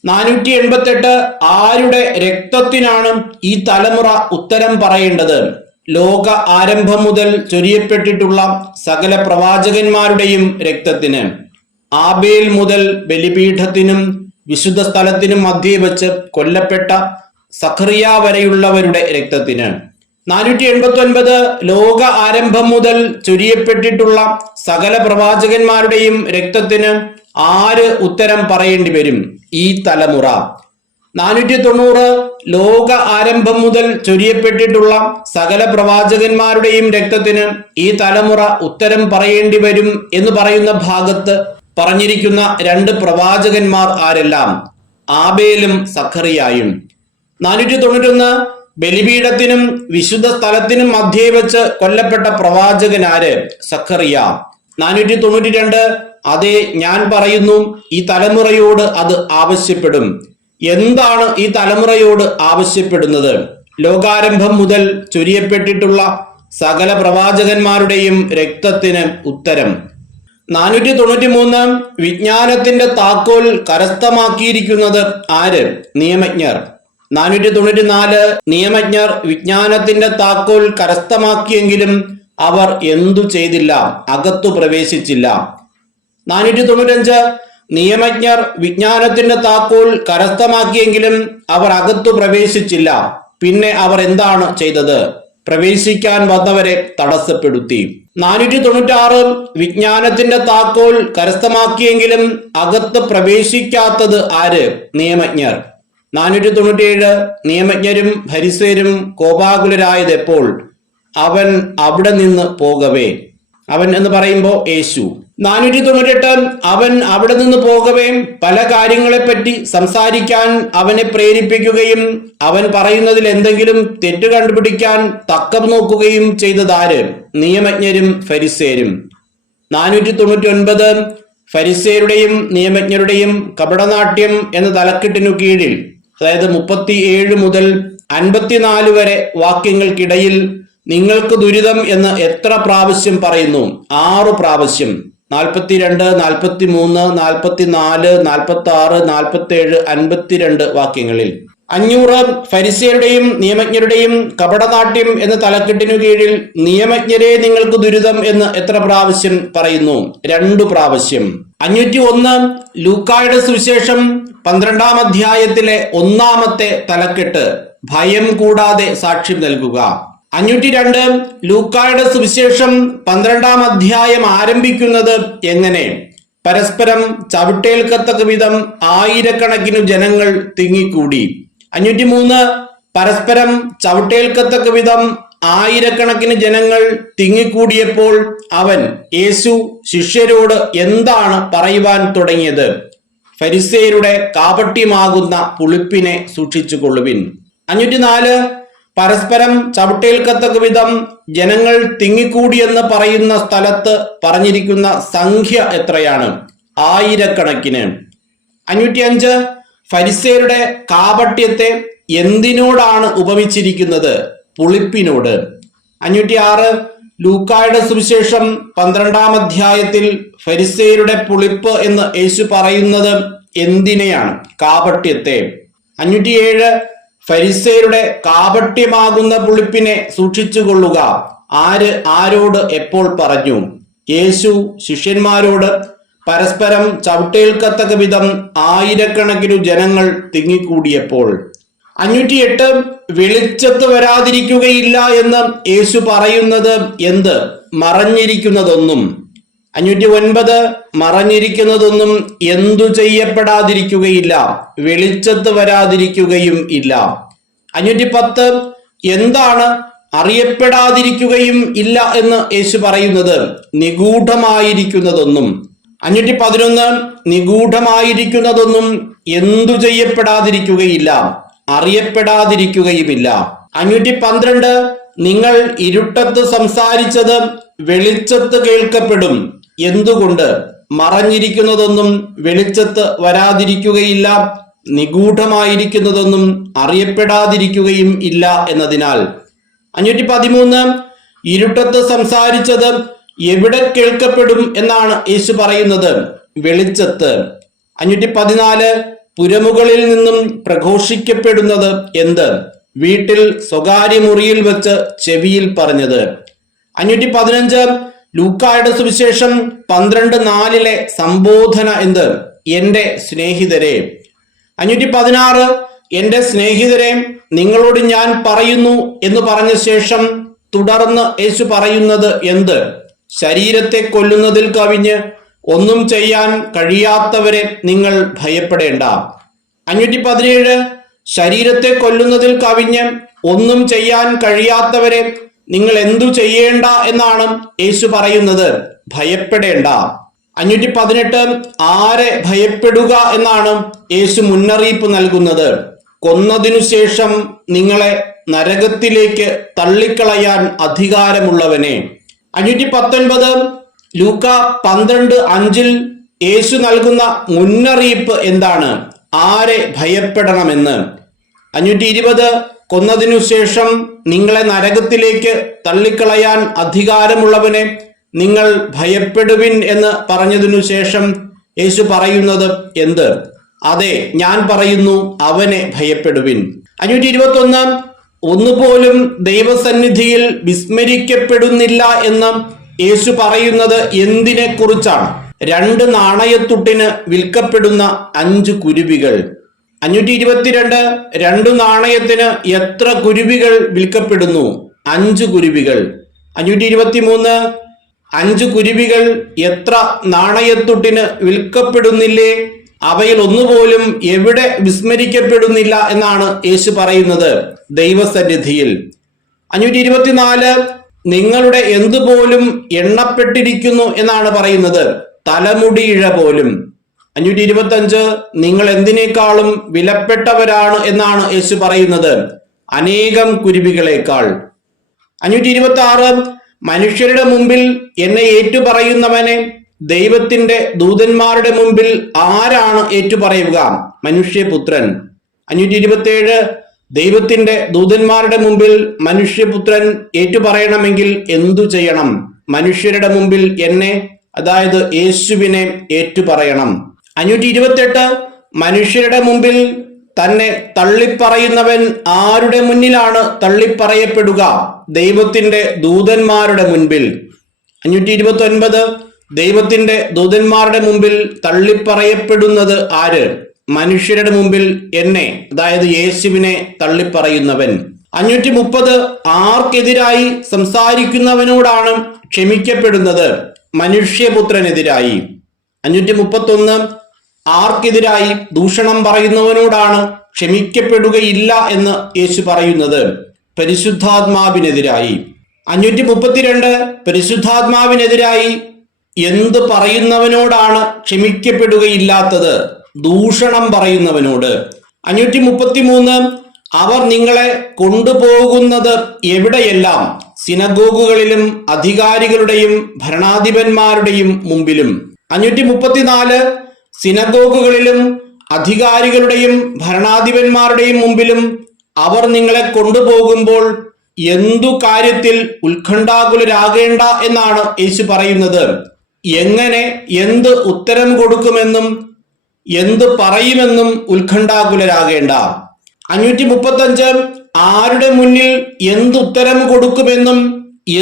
488 ആരുടെ രക്തത്തിനാണ് ഈ തലമുറ ഉത്തരം പറയേണ്ടത്? ലോക ആരംഭം മുതൽ ചൊരിയപ്പെട്ടിട്ടുള്ള സകല പ്രവാചകന്മാരുടെയും രക്തത്തിന്. ആബേൽ മുതൽ ബലിപീഠത്തിനും വിശുദ്ധ സ്ഥലത്തിനും മധ്യേ വെച്ച് കൊല്ലപ്പെട്ട സഖറിയ വരെയുള്ളവരുടെ രക്തത്തിന്. 489 ലോക ആരംഭം മുതൽ ചൊരിയപ്പെട്ടിട്ടുള്ള സകല പ്രവാചകന്മാരുടെയും രക്തത്തിന് ആര് ഉത്തരം പറയേണ്ടി വരും? ഈ തലമുറ. 490 ലോക ആരംഭം മുതൽ ചൊരിയപ്പെട്ടിട്ടുള്ള സകല പ്രവാചകന്മാരുടെയും രക്തത്തിന് ഈ തലമുറ ഉത്തരം പറയേണ്ടി വരും എന്ന് പറയുന്ന ഭാഗത്ത് പറഞ്ഞിരിക്കുന്ന 2 പ്രവാചകന്മാർ ആരെല്ലാം? ആബേലും സഖറിയായും. 491 ബലിപീഠത്തിനും വിശുദ്ധ സ്ഥലത്തിനും മധ്യേ വെച്ച് കൊല്ലപ്പെട്ട പ്രവാചകൻ ആര്? സഖറിയ. 492 അതെ, ഞാൻ പറയുന്നു, ഈ തലമുറയോട് അത് ആവശ്യപ്പെടും. എന്താണ് ഈ തലമുറയോട് ആവശ്യപ്പെടുന്നത്? ലോകാരംഭം മുതൽ ചൊരിയപ്പെട്ടിട്ടുള്ള സകല പ്രവാചകന്മാരുടെയും രക്തത്തിന് ഉത്തരം. 493 വിജ്ഞാനത്തിന്റെ താക്കോൽ കരസ്ഥമാക്കിയിരിക്കുന്നത് ആര്? നിയമജ്ഞർ. 494 നിയമജ്ഞർ വിജ്ഞാനത്തിന്റെ താക്കോൽ കരസ്ഥമാക്കിയെങ്കിലും അവർ എന്തു ചെയ്തില്ല? അകത്തു പ്രവേശിച്ചില്ല. 495 നിയമജ്ഞർ വിജ്ഞാനത്തിന്റെ താക്കോൽ കരസ്ഥമാക്കിയെങ്കിലും അവർ അകത്തു പ്രവേശിച്ചില്ല. പിന്നെ അവർ എന്താണ് ചെയ്തത്? പ്രവേശിക്കാൻ വന്നവരെ തടസ്സപ്പെടുത്തി. 496 വിജ്ഞാനത്തിന്റെ താക്കോൽ കരസ്ഥമാക്കിയെങ്കിലും അകത്ത് പ്രവേശിക്കാത്തത് ആര്? നിയമജ്ഞർ. 497 നിയമജ്ഞരും ഫരിസേരും കോപാകുലരായത് എപ്പോൾ? അവൻ അവിടെ നിന്ന് പോകവേ. അവൻ എന്ന് പറയുമ്പോൾ യേശു. 498 അവൻ അവിടെ നിന്ന് പോകവേ പല കാര്യങ്ങളെപ്പറ്റി സംസാരിക്കാൻ അവനെ പ്രേരിപ്പിക്കുകയും അവൻ പറയുന്നതിൽ എന്തെങ്കിലും തെറ്റ് കണ്ടുപിടിക്കാൻ തക്കം നോക്കുകയും ചെയ്തതാര്? നിയമജ്ഞരും ഫരിസേരും. 499 ഫരിസേരുടെയും നിയമജ്ഞരുടെയും കപടനാട്യം എന്ന തലക്കെട്ടിനു കീഴിൽ, അതായത് 37 മുതൽ 54 വരെ വാക്യങ്ങൾക്കിടയിൽ നിങ്ങൾക്ക് ദുരിതം എന്ന് എത്ര പ്രാവശ്യം പറയുന്നു? 6 പ്രാവശ്യം. 42, 43, 44, 46, 47, 52 വാക്യങ്ങളിൽ. 500 ഫരിസേരുടെയും നിയമജ്ഞരുടെയും കപടനാട്യം എന്ന തലക്കെട്ടിനു കീഴിൽ നിയമജ്ഞരെ നിങ്ങൾക്ക് ദുരിതം എന്ന് എത്ര പ്രാവശ്യം പറയുന്നു? 2 പ്രാവശ്യം. 501 ലൂക്കായുടെ സുവിശേഷം 12-ാം അധ്യായത്തിലെ 1-ാമത്തെ തലക്കെട്ട് ഭയം കൂടാതെ സാക്ഷ്യം നൽകുക. 502 ലൂക്കായുടെ സുവിശേഷം 12-ാം അധ്യായം ആരംഭിക്കുന്നത് എങ്ങനെ? പരസ്പരം ചവിട്ടേൽക്കത്തക്ക വിധം ആയിരക്കണക്കിന് ജനങ്ങൾ തിങ്ങിക്കൂടി. 503 പരസ്പരം ചവിട്ടേൽക്കത്തക്ക വിധം ആയിരക്കണക്കിന് ജനങ്ങൾ തിങ്ങിക്കൂടിയപ്പോൾ അവൻ യേശു ശിഷ്യരോട് എന്താണ് പറയുവാൻ തുടങ്ങിയത്? ഫരിസേയരുടെ കാപട്യമാകുന്ന പുളിപ്പിനെ സൂക്ഷിച്ചുകൊള്ളുവിൻ. 504 പരസ്പരം ചവിട്ടേൽക്കത്തക്ക വിധം ജനങ്ങൾ തിങ്ങിക്കൂടിയെന്ന് പറയുന്ന സ്ഥലത്ത് പറഞ്ഞിരിക്കുന്ന സംഖ്യ എത്രയാണ്? ആയിരക്കണക്കിന്. 505 ഫരിസേയരുടെ കാപട്യത്തെ എന്തിനോടാണ് ഉപമിച്ചിരിക്കുന്നത്? പുളിപ്പിനോട്. 506 ലൂക്കായുടെ സുവിശേഷം 12-ാം അധ്യായത്തിൽ ഫരിസേയരുടെ പുളിപ്പ് എന്ന് യേശു പറയുന്നത് എന്തിനെയാണ്? കാപട്യത്തെ. 507 ഫരിസേയരുടെ കാപട്യമാകുന്ന പുളിപ്പിനെ സൂക്ഷിച്ചുകൊള്ളുക. ആര് ആരോട് എപ്പോൾ പറഞ്ഞു? യേശു ശിഷ്യന്മാരോട് പരസ്പരം ചവിട്ടേൽക്കത്തക്ക വിധം ആയിരക്കണക്കിനു ജനങ്ങൾ തിങ്ങിക്കൂടിയപ്പോൾ. 508 വെളിച്ചത്ത് വരാതിരിക്കുകയില്ല എന്ന് യേശു പറയുന്നത് എന്ത്? മറഞ്ഞിരിക്കുന്നതൊന്നും. 509 മറഞ്ഞിരിക്കുന്നതൊന്നും എന്തു ചെയ്യപ്പെടാതിരിക്കുകയില്ല, വെളിച്ചത്ത് വരാതിരിക്കുകയും ഇല്ല. 510 എന്താണ് അറിയപ്പെടാതിരിക്കുകയും ഇല്ല എന്ന് യേശു പറയുന്നത്? നിഗൂഢമായിരിക്കുന്നതൊന്നും. 511 നിഗൂഢമായിരിക്കുന്നതൊന്നും എന്തു ചെയ്യപ്പെടാതിരിക്കുകയില്ല, അറിയപ്പെടാതിരിക്കുകയുമില്ല. 512 നിങ്ങൾ ഇരുട്ടത്ത് സംസാരിച്ചത് വെളിച്ചത്ത് കേൾക്കപ്പെടും. എന്തുകൊണ്ട്? മറഞ്ഞിരിക്കുന്നതൊന്നും വെളിച്ചത്ത് വരാതിരിക്കുകയില്ല, നിഗൂഢമായിരിക്കുന്നതൊന്നും അറിയപ്പെടാതിരിക്കുകയും ഇല്ല എന്നതിനാൽ. 513 ഇരുട്ടത്ത് സംസാരിച്ചത് എവിടെ കേൾക്കപ്പെടും എന്നാണ് യേശു പറയുന്നത്? വെളിച്ചത്ത്. 514 പുരമുകളിൽ നിന്നും പ്രഘോഷിക്കപ്പെടുന്നത് എന്ത്? വീട്ടിൽ സ്വകാര്യ മുറിയിൽ വെച്ച് ചെവിയിൽ പറഞ്ഞത്. 515 ലൂക്കായുടെ സുവിശേഷം 12:4 സംബോധന എന്ത്? എന്റെ സ്നേഹിതരെ. 516 എന്റെ സ്നേഹിതരെ നിങ്ങളോട് ഞാൻ പറയുന്നു എന്ന് പറഞ്ഞ ശേഷം തുടർന്ന് യേശു പറയുന്നത് എന്ത്? ശരീരത്തെ കൊല്ലുന്നതിൽ കവിഞ്ഞ് ഒന്നും ചെയ്യാൻ കഴിയാത്തവരെ നിങ്ങൾ ഭയപ്പെടേണ്ട. 517 ശരീരത്തെ കൊല്ലുന്നതിൽ കവിഞ്ഞ് ഒന്നും ചെയ്യാൻ കഴിയാത്തവരെ നിങ്ങൾ എന്തു ചെയ്യേണ്ട എന്നാണ് യേശു പറയുന്നത്? ഭയപ്പെടേണ്ട. 518 ആരെ ഭയപ്പെടുക എന്നാണ് യേശു മുന്നറിയിപ്പ് നൽകുന്നത്? കൊന്നതിനു ശേഷം നിങ്ങളെ നരകത്തിലേക്ക് തള്ളിക്കളയാൻ അധികാരമുള്ളവനെ. 519 ലൂക്ക 12:5 യേശു നൽകുന്ന മുന്നറിയിപ്പ് എന്താണ്? ആരെ ഭയപ്പെടണമെന്ന്. 520 കൊന്നതിനു ശേഷം നിങ്ങളെ നരകത്തിലേക്ക് തള്ളിക്കളയാൻ അധികാരമുള്ളവനെ നിങ്ങൾ ഭയപ്പെടുവിൻ എന്ന് പറഞ്ഞതിനു ശേഷം യേശു പറയുന്നത് എന്ത്? അതെ, ഞാൻ പറയുന്നു, അവനെ ഭയപ്പെടുവിൻ. 521 ഒന്നുപോലും ദൈവസന്നിധിയിൽ വിസ്മരിക്കപ്പെടുന്നില്ല എന്ന് യേശു പറയുന്നത് എന്തിനെ കുറിച്ചാണ്? 2 നാണയത്തുട്ടിന് വിൽക്കപ്പെടുന്ന 5 കുരുവികൾ. 522 2 നാണയത്തിന് എത്ര കുരുവികൾ വിൽക്കപ്പെടുന്നു? 5 കുരുവികൾ. 523 5 കുരുവികൾ എത്ര നാണയത്തുട്ടിന് വിൽക്കപ്പെടുന്നില്ലേ? അവയിൽ ഒന്നുപോലും എവിടെ വിസ്മരിക്കപ്പെടുന്നില്ല എന്നാണ് യേശു പറയുന്നത്? ദൈവസന്നിധിയിൽ. 524 നിങ്ങളുടെ എന്തുപോലും എണ്ണപ്പെട്ടിരിക്കുന്നു എന്നാണ് പറയുന്നത്? തലമുടിയിഴ പോലും. 525 നിങ്ങൾ എന്തിനേക്കാളും വിലപ്പെട്ടവരാണ് എന്നാണ് യേശു പറയുന്നത്? അനേകം കുരുവികളേക്കാൾ. 526 മനുഷ്യരുടെ മുമ്പിൽ എന്നെ ഏറ്റുപറയുന്നവനെ ദൈവത്തിന്റെ ദൂതന്മാരുടെ മുമ്പിൽ ആരാണ് ഏറ്റുപറയുക? മനുഷ്യപുത്രൻ. 527 ദൈവത്തിന്റെ ദൂതന്മാരുടെ മുമ്പിൽ മനുഷ്യപുത്രൻ ഏറ്റുപറയണമെങ്കിൽ എന്തു ചെയ്യണം? മനുഷ്യരുടെ മുമ്പിൽ എന്നെ, അതായത് യേശുവിനെ ഏറ്റുപറയണം. 528 മനുഷ്യരുടെ മുമ്പിൽ തന്നെ തള്ളിപ്പറയുന്നവൻ ആരുടെ മുന്നിലാണ് തള്ളിപ്പറയപ്പെടുക? ദൈവത്തിന്റെ ദൂതന്മാരുടെ മുൻപിൽ. 529 ദൈവത്തിന്റെ ദൂതന്മാരുടെ മുമ്പിൽ തള്ളിപ്പറയപ്പെടുന്നത് ആര്? മനുഷ്യരുടെ മുമ്പിൽ എന്നെ, അതായത് യേശുവിനെ തള്ളിപ്പറയുന്നവൻ. 530 ആർക്കെതിരായി സംസാരിക്കുന്നവനോടാണ് ക്ഷമിക്കപ്പെടുന്നത്? മനുഷ്യപുത്രനെതിരായി. 531 ആർക്കെതിരായി ദൂഷണം പറയുന്നവനോടാണ് ക്ഷമിക്കപ്പെടുകയില്ല എന്ന് യേശു പറയുന്നത്? പരിശുദ്ധാത്മാവിനെതിരായി. 532 പരിശുദ്ധാത്മാവിനെതിരായി എന്ത് പറയുന്നവനോടാണ് ക്ഷമിക്കപ്പെടുകയില്ലാത്തത്? ദൂഷണം പറയുന്നവനോട്. 533 അവർ നിങ്ങളെ കൊണ്ടുപോകുന്നത് എവിടെയെല്ലാം? സിനഗോഗുകളിലും അധികാരികളുടെയും ഭരണാധിപന്മാരുടെയും മുമ്പിലും. 534 സിനഗോഗുകളിലും അധികാരികളുടെയും ഭരണാധിപന്മാരുടെയും മുമ്പിലും അവർ നിങ്ങളെ കൊണ്ടുപോകുമ്പോൾ എന്തു കാര്യത്തിൽ ഉത്കണ്ഠാകുലരാകേണ്ട എന്നാണ് യേശു പറയുന്നത്? എങ്ങനെ എന്ത് ഉത്തരം കൊടുക്കുമെന്നും എന്ത് പറയുമെന്നും ഉത്കണ്ഠാകുലരാകേണ്ട. 535 ആരുടെ മുന്നിൽ എന്തുത്തരം കൊടുക്കുമെന്നും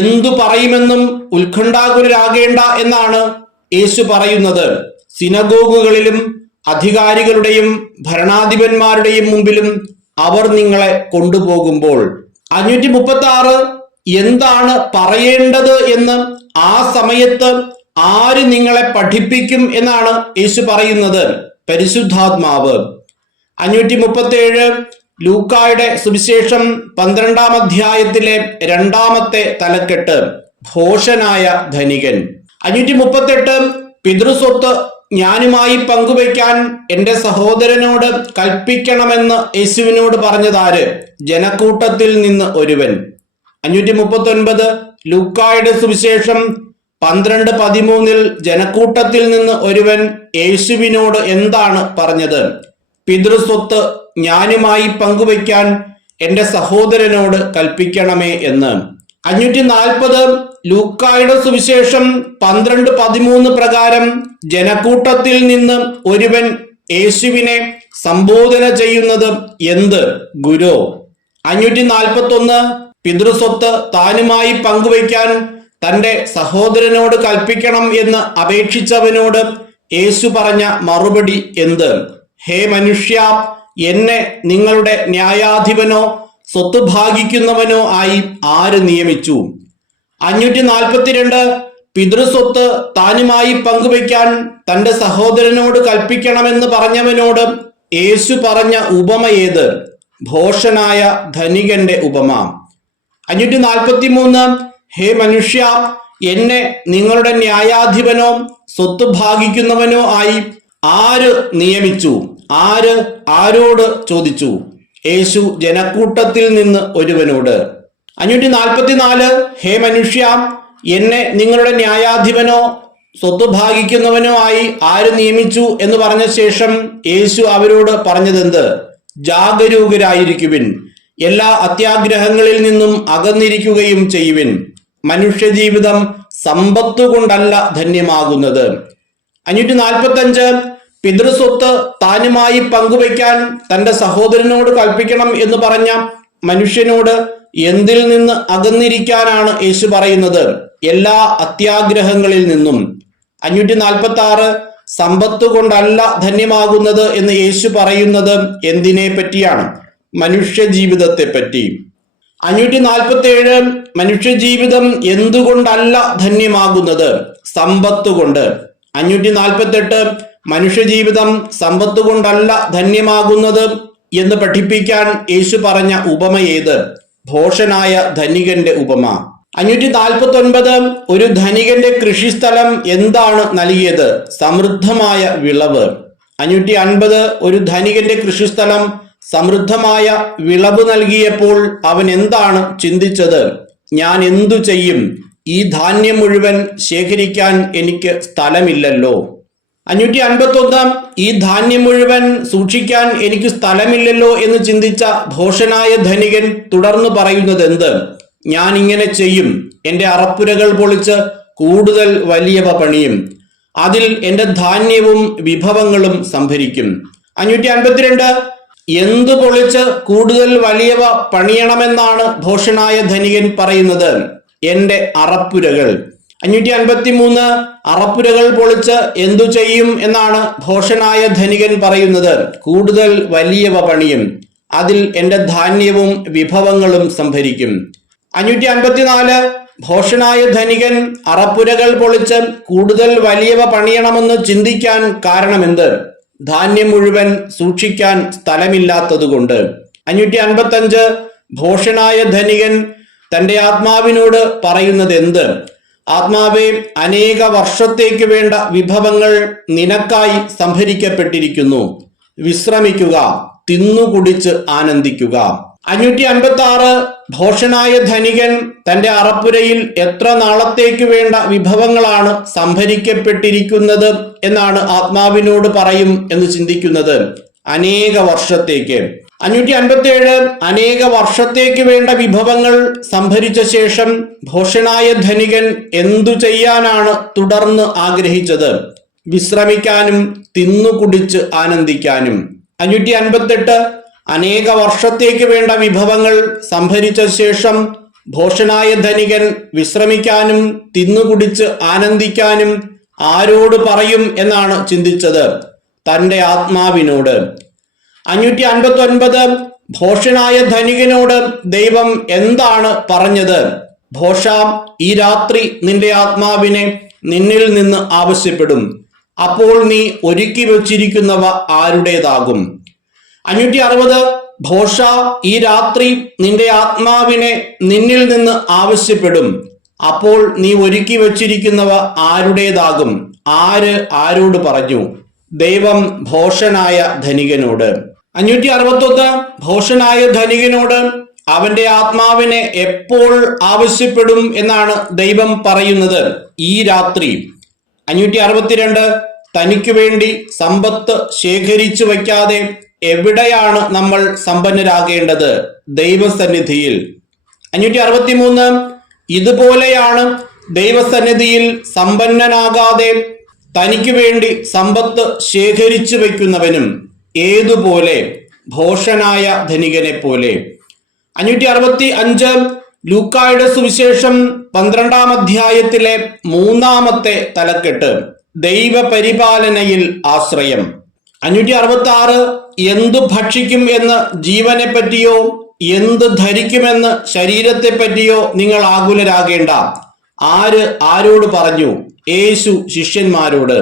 എന്തു പറയുമെന്നും ഉത്കണ്ഠാകുലരാകേണ്ട എന്നാണ് യേശു പറയുന്നത്? സിനഗോഗുകളിലും അധികാരികളുടെയും ഭരണാധിപന്മാരുടെയും മുമ്പിലും അവർ നിങ്ങളെ കൊണ്ടുപോകുമ്പോൾ. 536 എന്താണ് പറയേണ്ടത് എന്ന് ആ സമയത്ത് ആര് നിങ്ങളെ പഠിപ്പിക്കും എന്നാണ് യേശു പറയുന്നത്? പരിശുദ്ധാത്മാവ്. 537 ലൂക്കായുടെ സുവിശേഷം 12-ാം അധ്യായത്തിലെ 2-ാമത്തെ തലക്കെട്ട് ഭോഷനായ ധനികൻ. 538 പിതൃസ്വത്ത് ഞാനുമായി പങ്കുവയ്ക്കാൻ എന്റെ സഹോദരനോട് കൽപ്പിക്കണമെന്ന് യേശുവിനോട് പറഞ്ഞതാര്? ജനക്കൂട്ടത്തിൽ നിന്ന് ഒരുവൻ. 539 ലൂക്കായുടെ സുവിശേഷം 12:13 ജനക്കൂട്ടത്തിൽ നിന്ന് ഒരുവൻ യേശുവിനോട് എന്താണ് പറഞ്ഞത്? പിതൃസ്വത്ത് ഞാനുമായി പങ്കുവയ്ക്കാൻ എന്റെ സഹോദരനോട് കൽപ്പിക്കണമേ എന്ന്. 540 ലൂക്കായുടെ സുവിശേഷം 12:13 പ്രകാരം ജനക്കൂട്ടത്തിൽ നിന്ന് ഒരുവൻ യേശുവിനെ സംബോധന ചെയ്യുന്നത് എന്ത്? ഗുരു. 541 പിതൃസ്വത്ത് താനുമായി പങ്കുവയ്ക്കാൻ തന്റെ സഹോദരനോട് കൽപ്പിക്കണം എന്ന് അപേക്ഷിച്ചവനോട് യേശു പറഞ്ഞ മറുപടി എന്ത്? ഹേ മനുഷ്യ, എന്നെ നിങ്ങളുടെ ന്യായാധിപനോ സ്വത്ത് ഭാഗിക്കുന്നവനോ ആയി ആര് നിയമിച്ചു? 542 പിതൃസ്വത്ത് താനുമായി പങ്കുവയ്ക്കാൻ തന്റെ സഹോദരനോട് കൽപ്പിക്കണമെന്ന് പറഞ്ഞവനോട് യേശു പറഞ്ഞ ഉപമ ഏത്? ഭോഷനായ ധനികന്റെ ഉപമ. 543 ഹേ മനുഷ്യ, എന്നെ നിങ്ങളുടെ ന്യായാധിപനോ സ്വത്ത് ഭാഗിക്കുന്നവനോ ആയി ആര് നിയമിച്ചു? ആരോട് ചോദിച്ചു? യേശു ജനക്കൂട്ടത്തിൽ നിന്ന് ഒരുവനോട്. 544 ഹേ മനുഷ്യ, എന്നെ നിങ്ങളുടെ ന്യായാധിപനോ സ്വത്ത് ഭാഗിക്കുന്നവനോ ആയി ആര് നിയമിച്ചു എന്ന് പറഞ്ഞ ശേഷം യേശു അവരോട് പറഞ്ഞതെന്ത്? ജാഗരൂകരായിരിക്കുവിൻ, എല്ലാ അത്യാഗ്രഹങ്ങളിൽ നിന്നും അകന്നിരിക്കുകയും ചെയ്യുവിൻ. മനുഷ്യജീവിതം സമ്പത്തു കൊണ്ടല്ല ധന്യമാകുന്നത്. 545 പിതൃസ്വത്ത് താനുമായി പങ്കുവയ്ക്കാൻ തന്റെ സഹോദരനോട് കൽപ്പിക്കണം എന്ന് പറഞ്ഞ മനുഷ്യനോട് എന്തിൽ നിന്ന് അകന്നിരിക്കാനാണ് യേശു പറയുന്നത്? എല്ലാ അത്യാഗ്രഹങ്ങളിൽ നിന്നും. 546 സമ്പത്ത് കൊണ്ടല്ല ധന്യമാകുന്നത് എന്ന് യേശു പറയുന്നത് എന്തിനെ പറ്റിയാണ്? മനുഷ്യ ജീവിതത്തെ പറ്റി. 547 മനുഷ്യജീവിതം എന്തുകൊണ്ടല്ല ധന്യമാകുന്നത്? സമ്പത്ത് കൊണ്ട്. 548 മനുഷ്യജീവിതം സമ്പത്ത് കൊണ്ടല്ല ധന്യമാകുന്നത് എന്ന് പഠിപ്പിക്കാൻ യേശു പറഞ്ഞ ഉപമ ഏത്? ഭോഷനായ ധനികന്റെ ഉപമ. 549 ഒരു ധനികന്റെ കൃഷിസ്ഥലം എന്താണ് നൽകിയത്? സമൃദ്ധമായ വിളവ്. 550 ഒരു ധനികന്റെ കൃഷിസ്ഥലം സമൃദ്ധമായ വിളവ് നൽകിയപ്പോൾ അവൻ എന്താണ് ചിന്തിച്ചത്? ഞാൻ എന്തു ചെയ്യും? ഈ ധാന്യം മുഴുവൻ ശേഖരിക്കാൻ എനിക്ക് സ്ഥലമില്ലല്ലോ. 551 ഈ ധാന്യം മുഴുവൻ സൂക്ഷിക്കാൻ എനിക്ക് സ്ഥലമില്ലല്ലോ എന്ന് ചിന്തിച്ച ഭോഷനായ ധനികൻ തുടർന്ന് പറയുന്നത് എന്ത്? ഞാൻ ഇങ്ങനെ ചെയ്യും, എന്റെ അറപ്പുരകൾ പൊളിച്ച് കൂടുതൽ വലിയവ പണിയും, അതിൽ എന്റെ ധാന്യവും വിഭവങ്ങളും സംഭരിക്കും. 552 എന്തു പൊളിച്ച് കൂടുതൽ വലിയവ പണിയണമെന്നാണ് ഭോഷനായ ധനികൻ പറയുന്നത്? എന്റെ അറപ്പുരകൾ. 553 അറപ്പുരകൾ പൊളിച്ച് എന്തു ചെയ്യും എന്നാണ് ഭോഷനായ ധനികൻ പറയുന്നത്? കൂടുതൽ വലിയവ പണിയും, അതിൽ എന്റെ ധാന്യവും വിഭവങ്ങളും സംഭരിക്കും. 554 ഭോഷനായ ധനികൻ അറപ്പുരകൾ പൊളിച്ച് കൂടുതൽ വലിയവ പണിയണമെന്ന് ചിന്തിക്കാൻ കാരണമെന്ത്? ധാന്യം മുഴുവൻ സൂക്ഷിക്കാൻ സ്ഥലമില്ലാത്തതുകൊണ്ട്. 555 ഭോഷനായ ധനികൻ തന്റെ ആത്മാവിനോട് പറയുന്നത് എന്ത്? ആത്മാവേ, അനേക വർഷത്തേക്ക് വേണ്ട വിഭവങ്ങൾ നിനക്കായി സംഭരിക്കപ്പെട്ടിരിക്കുന്നു, വിശ്രമിക്കുക, തിന്നുകുടിച്ച് ആനന്ദിക്കുക. 556 ഭോഷനായ ധനികൻ തന്റെ അറപ്പുരയിൽ എത്ര നാളത്തേക്ക് വേണ്ട വിഭവങ്ങളാണ് സംഭരിക്കപ്പെട്ടിരിക്കുന്നത് എന്നാണ് ആത്മാവിനോട് പറയും എന്ന് ചിന്തിക്കുന്നത്? അനേക വർഷത്തേക്ക്. 557 അനേക വർഷത്തേക്ക് വേണ്ട വിഭവങ്ങൾ സംഭരിച്ച ശേഷം ഭോഷനായ ധനികൻ എന്തു ചെയ്യാനാണ് തുടർന്ന് ആഗ്രഹിച്ചത്? വിശ്രമിക്കാനും തിന്നുകുടിച്ച് ആനന്ദിക്കാനും. 558 അനേക വർഷത്തേക്ക് വേണ്ട വിഭവങ്ങൾ സംഭരിച്ച ശേഷം ഭോഷനായ ധനികൻ വിശ്രമിക്കാനും തിന്നുകുടിച്ച് ആനന്ദിക്കാനും ആരോട് പറയും എന്നാണ് ചിന്തിച്ചത്? തന്റെ ആത്മാവിനോട്. 559 ഭോഷനായ ധനികനോട് ദൈവം എന്താണ് പറഞ്ഞത്? ഭോഷ, ഈ രാത്രി നിന്റെ ആത്മാവിനെ നിന്നിൽ നിന്ന് ആവശ്യപ്പെടും, അപ്പോൾ നീ ഒരുക്കി വച്ചിരിക്കുന്നവ ആരുടേതാകും? 560 ഭോഷ, ഈ രാത്രി നിന്റെ ആത്മാവിനെ നിന്നിൽ നിന്ന് ആവശ്യപ്പെടും, അപ്പോൾ നീ ഒരുക്കി വച്ചിരിക്കുന്നവ ആരുടേതാകും? ആര് ആരോട് പറഞ്ഞു? ദൈവം ഭോഷനായ ധനികനോട്. 561 ഭോഷനായ ധനികനോട് അവന്റെ ആത്മാവിനെ എപ്പോൾ ആവശ്യപ്പെടും എന്നാണ് ദൈവം പറയുന്നത്? ഈ രാത്രി. 562 തനിക്ക് വേണ്ടി സമ്പത്ത് ശേഖരിച്ചു വയ്ക്കാതെ എവിടെയാണ് നമ്മൾ സമ്പന്നരാകേണ്ടത്? ദൈവസന്നിധിയിൽ. 563 ഇതുപോലെയാണ് ദൈവസന്നിധിയിൽ സമ്പന്നനാകാതെ തനിക്ക് വേണ്ടി സമ്പത്ത് ശേഖരിച്ചു വയ്ക്കുന്നവനും. ഏതുപോലെ? ഭോഷനായ ധനികനെ പോലെ. 565 ലൂക്കായുടെ സുവിശേഷം 12-ാം അധ്യായത്തിലെ 3-ാമത്തെ തലക്കെട്ട് ദൈവപരിപാലനയിൽ ആശ്രയം. 566 എന്തു ഭക്ഷിക്കും എന്ന് ജീവനെ പറ്റിയോ എന്ത് ധരിക്കുമെന്ന് ശരീരത്തെ പറ്റിയോ നിങ്ങൾ ആകുലരാകേണ്ട. ആര് ആരോട് പറഞ്ഞു? യേശു ശിഷ്യന്മാരോട്.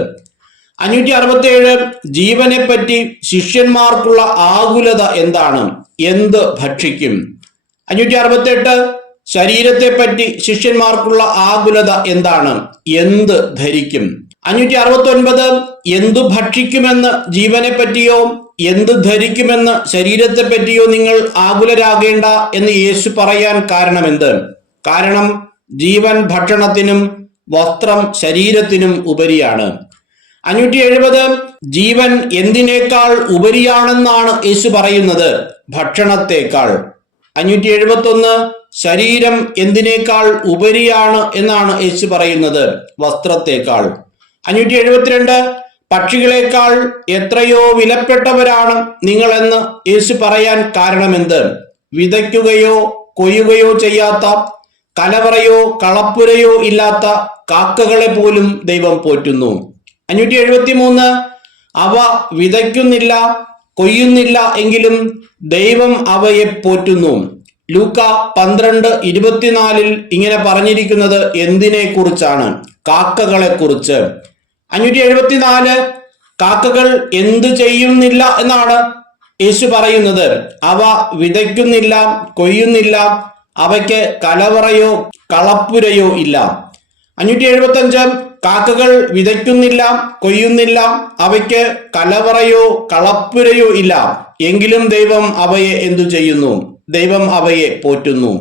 567 ജീവനെ പറ്റി ശിഷ്യന്മാർക്കുള്ള ആകുലത എന്താണ്? എന്ത് ഭക്ഷിക്കും? 568 ശരീരത്തെ പറ്റി ശിഷ്യന്മാർക്കുള്ള ആകുലത എന്താണ്? എന്ത് ധരിക്കും? 569 എന്തു ഭക്ഷിക്കുമെന്ന് ജീവനെ പറ്റിയോ എന്ത് ധരിക്കുമെന്ന് ശരീരത്തെ പറ്റിയോ നിങ്ങൾ ആകുലരാകേണ്ട എന്ന് യേശു പറയാൻ കാരണമെന്ത്? കാരണം ജീവൻ ഭക്ഷണത്തിനും വസ്ത്രം ശരീരത്തിനും ഉപരിയാണ്. 570 ജീവൻ എന്തിനേക്കാൾ ഉപരിയാണെന്നാണ് യേശു പറയുന്നത്? ഭക്ഷണത്തേക്കാൾ. 571 ശരീരം എന്തിനേക്കാൾ ഉപരിയാണ് എന്നാണ് യേശു പറയുന്നത്? വസ്ത്രത്തേക്കാൾ. 572 പക്ഷികളെക്കാൾ എത്രയോ വിലപ്പെട്ടവരാണ് നിങ്ങളെന്ന് യേശു പറയാൻ കാരണമെന്ത്? വിതയ്ക്കുകയോ കൊയ്യുകയോ ചെയ്യാത്ത, കലവറയോ കളപ്പുരയോ ഇല്ലാത്ത കാക്കകളെ പോലും ദൈവം പോറ്റുന്നു. 573 അവ വിതയ്ക്കുന്നില്ല കൊയ്യുന്നില്ല എങ്കിലും ദൈവം അവയെ പോറ്റുന്നു. ലൂക്ക 12:24 ഇങ്ങനെ പറഞ്ഞിരിക്കുന്നത് എന്തിനെ കുറിച്ചാണ്? കാക്കകളെ കുറിച്ച്. 574 കാക്കകൾ എന്തു ചെയ്യുന്നില്ല എന്നാണ് യേശു പറയുന്നത്? അവ വിതയ്ക്കുന്നില്ല കൊയ്യുന്നില്ല, അവയ്ക്ക് കലവറയോ കളപ്പുരയോ ഇല്ല. 575 കാക്കകൾ വിതയ്ക്കുന്നില്ല കൊയ്യുന്നില്ല, അവയ്ക്ക് കലവറയോ കളപ്പുരയോ ഇല്ല, എങ്കിലും ദൈവം അവയെ എന്തു ചെയ്യുന്നു? ദൈവം അവയെ പോറ്റുന്നു.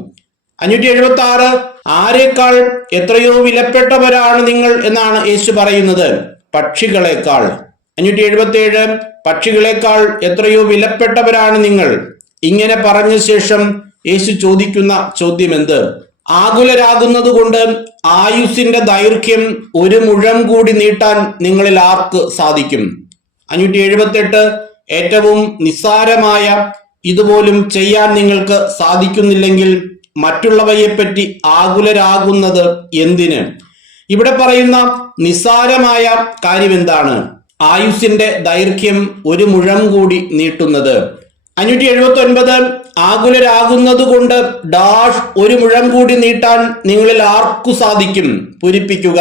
576 ആരെക്കാൾ എത്രയോ വിലപ്പെട്ടവരാണ് നിങ്ങൾ എന്നാണ് യേശു പറയുന്നത്? പക്ഷികളെക്കാൾ. 577 പക്ഷികളെക്കാൾ എത്രയോ വിലപ്പെട്ടവരാണ് നിങ്ങൾ. ഇങ്ങനെ പറഞ്ഞ ശേഷം യേശു ചോദിക്കുന്ന ചോദ്യം എന്ത്? ആകുലരാകുന്നത് കൊണ്ട് ആയുസ്സിന്റെ ദൈർഘ്യം 1 മുഴം കൂടി നീട്ടാൻ നിങ്ങളിൽ ആർക്ക് സാധിക്കും? 578 ഏറ്റവും നിസ്സാരമായ ഇതുപോലും ചെയ്യാൻ നിങ്ങൾക്ക് സാധിക്കുന്നില്ലെങ്കിൽ മറ്റുള്ളവയെപ്പറ്റി ആകുലരാകുന്നത് എന്തിന്? ഇവിടെ പറയുന്ന നിസ്സാരമായ കാര്യം എന്താണ്? ആയുസ്സിന്റെ ദൈർഘ്യം 1 മുഴം കൂടി നീട്ടുന്നത്. 579 ആകുലരാകുന്നത് കൊണ്ട് ഡാഷ് 1 മുഴം കൂടി നീട്ടാൻ നിങ്ങളിൽ ആർക്കു സാധിക്കും? പൂരിപ്പിക്കുക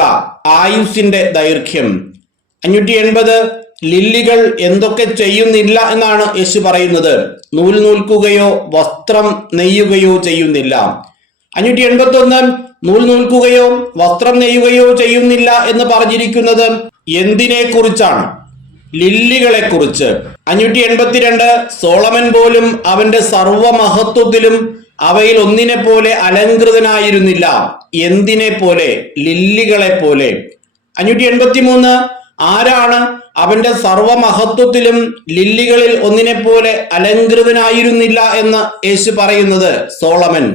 ആയുസ്സിന്റെ ദൈർഘ്യം. 580 ലില്ലികൾ എന്തൊക്കെ ചെയ്യുന്നില്ല എന്നാണ് യേശു പറയുന്നത്? നൂൽ നൂൽക്കുകയോ വസ്ത്രം നെയ്യുകയോ ചെയ്യുന്നില്ല. 581 നൂൽ നൂൽക്കുകയോ വസ്ത്രം നെയ്യുകയോ ചെയ്യുന്നില്ല എന്ന് പറഞ്ഞിരിക്കുന്നത് എന്തിനെ കുറിച്ചാണ്? ലില്ലികളെ കുറിച്ച്. 582 സോളമൻ പോലും അവന്റെ സർവമഹത്വത്തിലും അവയിൽ ഒന്നിനെ പോലെ അലങ്കൃതനായിരുന്നില്ല. എന്തിനെ പോലെ? ലില്ലികളെ പോലെ. 583 ആരാണ് അവന്റെ സർവമഹത്വത്തിലും ലില്ലികളിൽ ഒന്നിനെ പോലെ അലങ്കൃതനായിരുന്നില്ല എന്ന് യേശു പറയുന്നത്? സോളമൻ.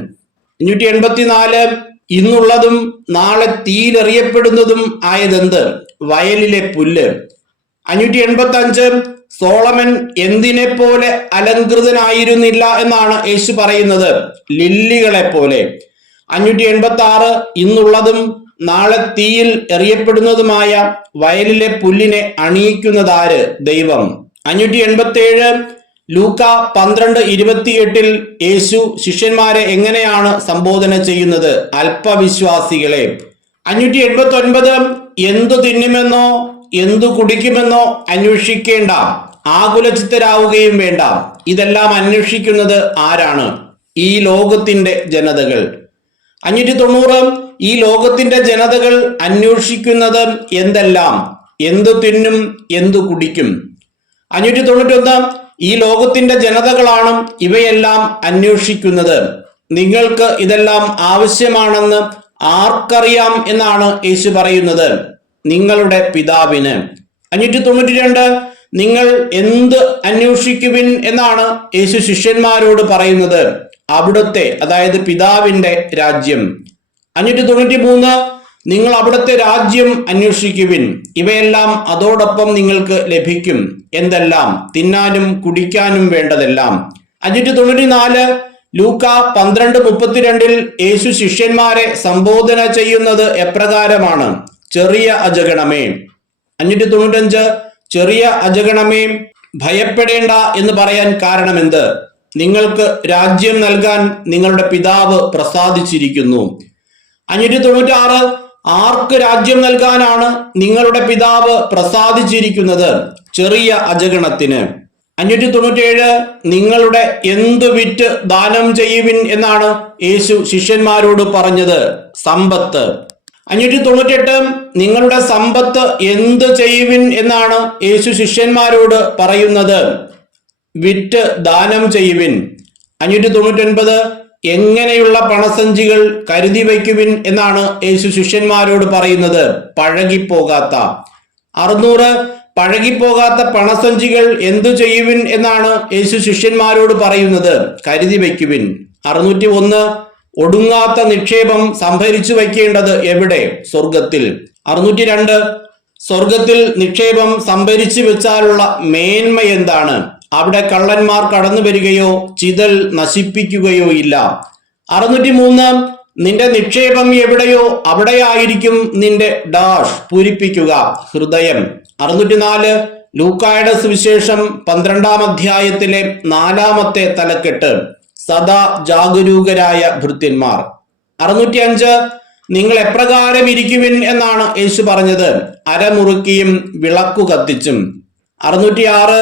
584 ഇന്നുള്ളതും നാളെ തീയിലെറിയപ്പെടുന്നതും ആയതെന്ത്? വയലിലെ പുല്ല്. 585 സോളമൻ എന്തിനെ പോലെ അലങ്കൃതനായിരുന്നില്ല എന്നാണ് യേശു പറയുന്നത്? ലില്ലികളെ പോലെ. 586 ഇന്നുള്ളതും നാളെ തീയിൽ എറിയപ്പെടുന്നതുമായ വയലിലെ പുല്ലിനെ അണിയിക്കുന്നതാര്? ദൈവം. 587 ലൂക്ക 12:28 യേശു ശിഷ്യന്മാരെ എങ്ങനെയാണ് സംബോധന ചെയ്യുന്നത്? അല്പവിശ്വാസികളെ. 589 എന്തു തിന്നുമെന്നോ എന്തു കുടിക്കുമെന്നോ അന്വേഷിക്കേണ്ട, ആകുലചിത്തരാവുകയും വേണ്ട. ഇതെല്ലാം അന്വേഷിക്കുന്നത് ആരാണ്? ഈ ലോകത്തിന്റെ ജനതകൾ. 590 ഈ ലോകത്തിന്റെ ജനതകൾ അന്വേഷിക്കുന്നത് എന്തെല്ലാം? എന്തു തിന്നും എന്തു കുടിക്കും? 591 ഈ ലോകത്തിന്റെ ജനതകളാണ് ഇവയെല്ലാം അന്വേഷിക്കുന്നത്. നിങ്ങൾക്ക് ഇതെല്ലാം ആവശ്യമാണെന്ന് ആർക്കറിയാം എന്നാണ് യേശു പറയുന്നത്? നിങ്ങളുടെ പിതാവിന്. 592 നിങ്ങൾ എന്ത് അന്വേഷിക്കുവിൻ എന്നാണ് യേശു ശിഷ്യന്മാരോട് പറയുന്നത്? അവിടുത്തെ, അതായത് പിതാവിന്റെ രാജ്യം. 593 നിങ്ങൾ അവിടുത്തെ രാജ്യം അന്വേഷിക്കുവിൻ, ഇവയെല്ലാം അതോടൊപ്പം നിങ്ങൾക്ക് ലഭിക്കും. എന്തെല്ലാം? തിന്നാനും കുടിക്കാനും വേണ്ടതെല്ലാം. 594 ലൂക്ക 12:32 യേശു ശിഷ്യന്മാരെ സംബോധന ചെയ്യുന്നത് എപ്രകാരമാണ്? ചെറിയ അജഗണമേ. 595 ചെറിയ അജഗണമേ, ഭയപ്പെടേണ്ട എന്ന് പറയാൻ കാരണമെന്ത്? നിങ്ങൾക്ക് രാജ്യം നൽകാൻ നിങ്ങളുടെ പിതാവ് പ്രസാദിച്ചിരിക്കുന്നു. 596 ആർക്ക് രാജ്യം നൽകാനാണ് നിങ്ങളുടെ പിതാവ് പ്രസാദിച്ചിരിക്കുന്നത്? ചെറിയ അജഗണത്തിന്. 597 നിങ്ങളുടെ എന്തു വിറ്റ് ദാനം ചെയ്യുവിൻ എന്നാണ് യേശു ശിഷ്യന്മാരോട് പറഞ്ഞത്? സമ്പത്ത്. 598 നിങ്ങളുടെ സമ്പത്ത് എന്ത് ചെയ്യുവിൻ എന്നാണ് യേശു ശിഷ്യന്മാരോട് പറയുന്നത്? വിറ്റ് ദാനം ചെയ്യുവിൻ. 599 എങ്ങനെയുള്ള പണസഞ്ചികൾ കരുതി വയ്ക്കുവിൻ എന്നാണ് യേശു ശിഷ്യന്മാരോട് പറയുന്നത്? പഴകിപ്പോകാത്ത. 600 പഴകിപ്പോകാത്ത പണസഞ്ചികൾ എന്തു ചെയ്യുവിൻ എന്നാണ് യേശു ശിഷ്യന്മാരോട് പറയുന്നത്? കരുതി വയ്ക്കുവിൻ. 601 ഒടുങ്ങാത്ത നിക്ഷേപം സംഭരിച്ചു വയ്ക്കേണ്ടത് എവിടെ? സ്വർഗത്തിൽ. 602 സ്വർഗത്തിൽ നിക്ഷേപം സംഭരിച്ചു വെച്ചാലുള്ള മേന്മ എന്താണ്? അവിടെ കള്ളന്മാർ കടന്നു വരികയോ ചിതൽ നശിപ്പിക്കുകയോ ഇല്ല. 603 നിന്റെ നിക്ഷേപം എവിടെയോ അവിടെയായിരിക്കും നിന്റെ ഡാഷ് പൂരിപ്പിക്കുക, ഹൃദയം. 604 ലൂക്കായുടെ സുവിശേഷം 12-ാം അധ്യായത്തിലെ 4-ാമത്തെ തലക്കെട്ട് സദാ ജാഗരൂകരായ ഭൃത്യന്മാർ. 605 നിങ്ങൾ എപ്രകാരം ഇരിക്കുവിൻ എന്നാണ് യേശു പറഞ്ഞത്? അരമുറുക്കിയും വിളക്കു കത്തിച്ചും. 606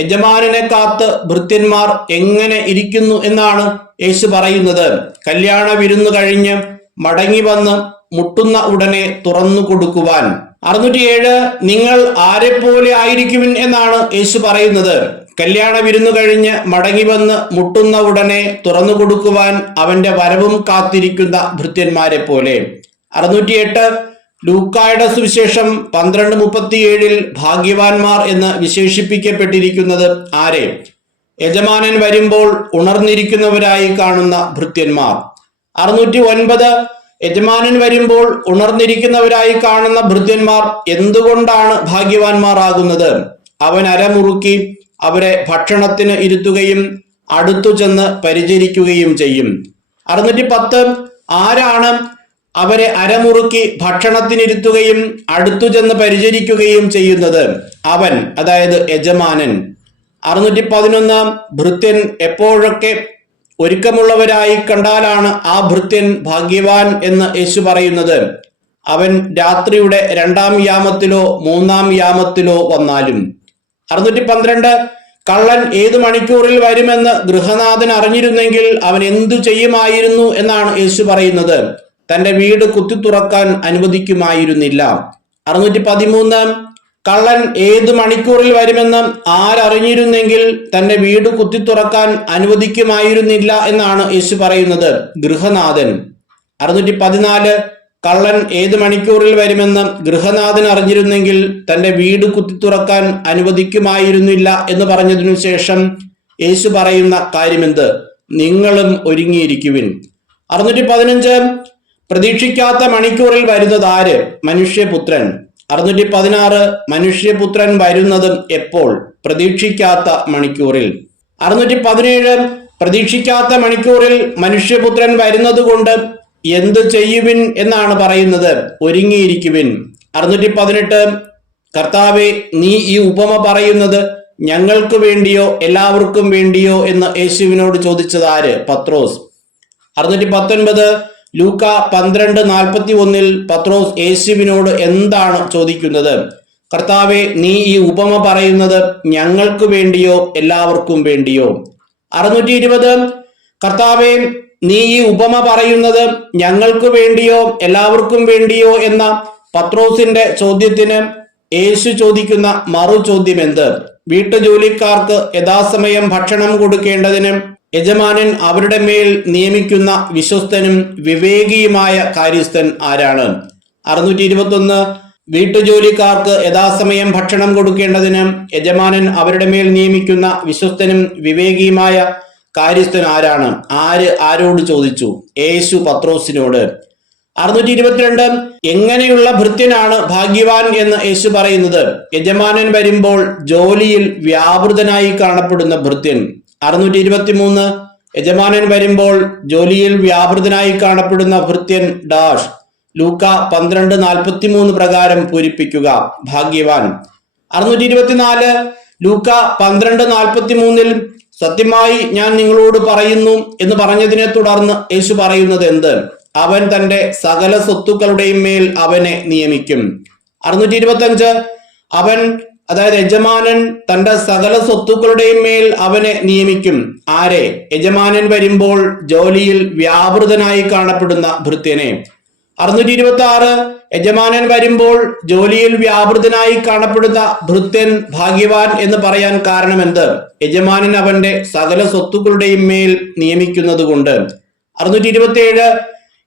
യജമാനനെ കാത്ത് ഭൃത്യന്മാർ എങ്ങനെ ഇരിക്കുന്നു എന്നാണ് യേശു പറയുന്നത്? കല്യാണ വിരുന്നു കഴിഞ്ഞ് മടങ്ങി വന്ന് മുട്ടുന്ന ഉടനെ തുറന്നു കൊടുക്കുവാൻ. 607 നിങ്ങൾ ആരെപ്പോലെ ആയിരിക്കുവിൻ എന്നാണ് യേശു പറയുന്നത്? കല്യാണ വിരുന്നു കഴിഞ്ഞ് മടങ്ങി വന്ന് മുട്ടുന്ന ഉടനെ തുറന്നു കൊടുക്കുവാൻ അവന്റെ വരവും കാത്തിരിക്കുന്ന ഭൃത്യന്മാരെ പോലെ. 608 ലൂക്കായുടെ സുവിശേഷം 12:37 ഭാഗ്യവാന്മാർ എന്ന് വിശേഷിപ്പിക്കപ്പെട്ടിരിക്കുന്നത് ആരെ? യജമാനൻ വരുമ്പോൾ ഉണർന്നിരിക്കുന്നവരായി കാണുന്ന ഭൃത്യന്മാർ. 609 യജമാനൻ വരുമ്പോൾ ഉണർന്നിരിക്കുന്നവരായി കാണുന്ന ഭൃത്യന്മാർ എന്തുകൊണ്ടാണ് ഭാഗ്യവാന്മാർ ആകുന്നത്? അവൻ അരമുറുക്കി അവരെ ഭക്ഷണത്തിന് ഇരുത്തുകയും അടുത്തു ചെന്ന് പരിചരിക്കുകയും ചെയ്യും. 610 ആരാണ് അവരെ അരമുറുക്കി ഭക്ഷണത്തിനിരുത്തുകയും അടുത്തു ചെന്ന് പരിചരിക്കുകയും ചെയ്യുന്നത്? അവൻ, അതായത് യജമാനൻ. 611 ഭൃത്യൻ എപ്പോഴൊക്കെ ഒരുക്കമുള്ളവരായി കണ്ടാലാണ് ആ ഭൃത്യൻ ഭാഗ്യവാൻ എന്ന് യേശു പറയുന്നത്? അവൻ രാത്രിയുടെ 2-ാം യാമത്തിലോ 3-ാം യാമത്തിലോ വന്നാലും. 612 കള്ളൻ ഏതു മണിക്കൂറിൽ വരുമെന്ന് ഗൃഹനാഥൻ അറിഞ്ഞിരുന്നെങ്കിൽ അവൻ എന്തു ചെയ്യുമായിരുന്നു എന്നാണ് യേശു പറയുന്നത്? തന്റെ വീട് കുത്തിത്തുറക്കാൻ അനുവദിക്കുമായിരുന്നില്ല. 613 കള്ളൻ ഏതു മണിക്കൂറിൽ വരുമെന്ന് ആരറിഞ്ഞിരുന്നെങ്കിൽ തന്റെ വീട് കുത്തിത്തുറക്കാൻ അനുവദിക്കുമായിരുന്നില്ല എന്നാണ് യേശു പറയുന്നത്? ഗൃഹനാഥൻ. 614 കള്ളൻ ഏത് മണിക്കൂറിൽ വരുമെന്ന് ഗൃഹനാഥൻ അറിഞ്ഞിരുന്നെങ്കിൽ തന്റെ വീട് കുത്തിത്തുറക്കാൻ അനുവദിക്കുമായിരുന്നില്ല എന്ന് പറഞ്ഞതിനു ശേഷം യേശു പറയുന്ന കാര്യമെന്ത്? നിങ്ങളും ഒരുങ്ങിയിരിക്കുവിൻ. 615 പ്രതീക്ഷിക്കാത്ത മണിക്കൂറിൽ വരുന്നത് ആര്? മനുഷ്യപുത്രൻ. 616 മനുഷ്യപുത്രൻ വരുന്നതും എപ്പോൾ? പ്രതീക്ഷിക്കാത്ത മണിക്കൂറിൽ. 617 പ്രതീക്ഷിക്കാത്ത മണിക്കൂറിൽ മനുഷ്യപുത്രൻ വരുന്നത് കൊണ്ട് എന്ത് ചെയ്യുവിൻ എന്നാണ് പറയുന്നത്? ഒരുങ്ങിയിരിക്കുവിൻ. 618 കർത്താവെ, നീ ഈ ഉപമ പറയുന്നത് ഞങ്ങൾക്ക് വേണ്ടിയോ എല്ലാവർക്കും വേണ്ടിയോ എന്ന് യേശുവിനോട് ചോദിച്ചത് ആര്? പത്രോസ്. 619 ലൂക്ക 12:41 പത്രോസ് യേശുവിനോട് എന്താണ് ചോദിക്കുന്നത്? കർത്താവെ, നീ ഈ ഉപമ പറയുന്നത് ഞങ്ങൾക്ക് വേണ്ടിയോ എല്ലാവർക്കും വേണ്ടിയോ? 620 കർത്താവെ, നീ ഈ ഉപമ പറയുന്നത് ഞങ്ങൾക്ക് വേണ്ടിയോ എല്ലാവർക്കും വേണ്ടിയോ എന്ന പത്രോസിന്റെ ചോദ്യത്തിന് യേശു ചോദിക്കുന്ന മറു ചോദ്യം എന്ത്? വീട്ടുജോലിക്കാർക്ക് യഥാസമയം ഭക്ഷണം കൊടുക്കേണ്ടതിന് യജമാനൻ അവരുടെ മേൽ നിയമിക്കുന്ന വിശ്വസ്തനും വിവേകിയുമായ കാര്യസ്ഥൻ ആരാണ്? 621 വീട്ടുജോലിക്കാർക്ക് യഥാസമയം ഭക്ഷണം കൊടുക്കേണ്ടതിന് യജമാനൻ അവരുടെ മേൽ നിയമിക്കുന്ന വിശ്വസ്തനും വിവേകിയുമായ കാര്യസ്ഥൻ ആരാണ്? ആരോട് ചോദിച്ചു? യേശു പത്രോസിനോട്. 622 എങ്ങനെയുള്ള ഭൃത്യനാണ് ഭാഗ്യവാൻ എന്ന് യേശു പറയുന്നത്? യജമാനൻ വരുമ്പോൾ ജോലിയിൽ വ്യാപൃതനായി കാണപ്പെടുന്ന ഭൃത്യൻ. 623 യജമാനൻ വരുമ്പോൾ ജോലിയിൽ വ്യാപൃതനായി കാണപ്പെടുന്ന ഭൃത്യൻ ഡാഷ്. ലൂക്ക 12:43 പ്രകാരം പൂരിപ്പിക്കുക. ഭാഗ്യവാൻ. 624 ലൂക്ക 12:43 സത്യമായി ഞാൻ നിങ്ങളോട് പറയുന്നു എന്ന് പറഞ്ഞതിനെ തുടർന്ന് യേശു പറയുന്നത് എന്ത്? അവൻ തന്റെ സകല സ്വത്തുക്കളുടെയും മേൽ അവനെ നിയമിക്കും. 625 അവൻ, അതായത് യജമാനൻ തന്റെ സകല സ്വത്തുക്കളുടെയും മേൽ അവനെ നിയമിക്കും. ആരെ? യജമാനൻ വരുമ്പോൾ ജോലിയിൽ വ്യാപൃതനായി കാണപ്പെടുന്ന ഭൃത്യനെ. 626 യജമാനൻ വരുമ്പോൾ ജോലിയിൽ വ്യാപൃതനായി കാണപ്പെടുന്ന ഭൃത്യൻ ഭാഗ്യവാൻ എന്ന് പറയാൻ കാരണമെന്ത്? യജമാനൻ അവന്റെ സകല സ്വത്തുക്കളുടെയും മേൽ നിയമിക്കുന്നത് കൊണ്ട്. 627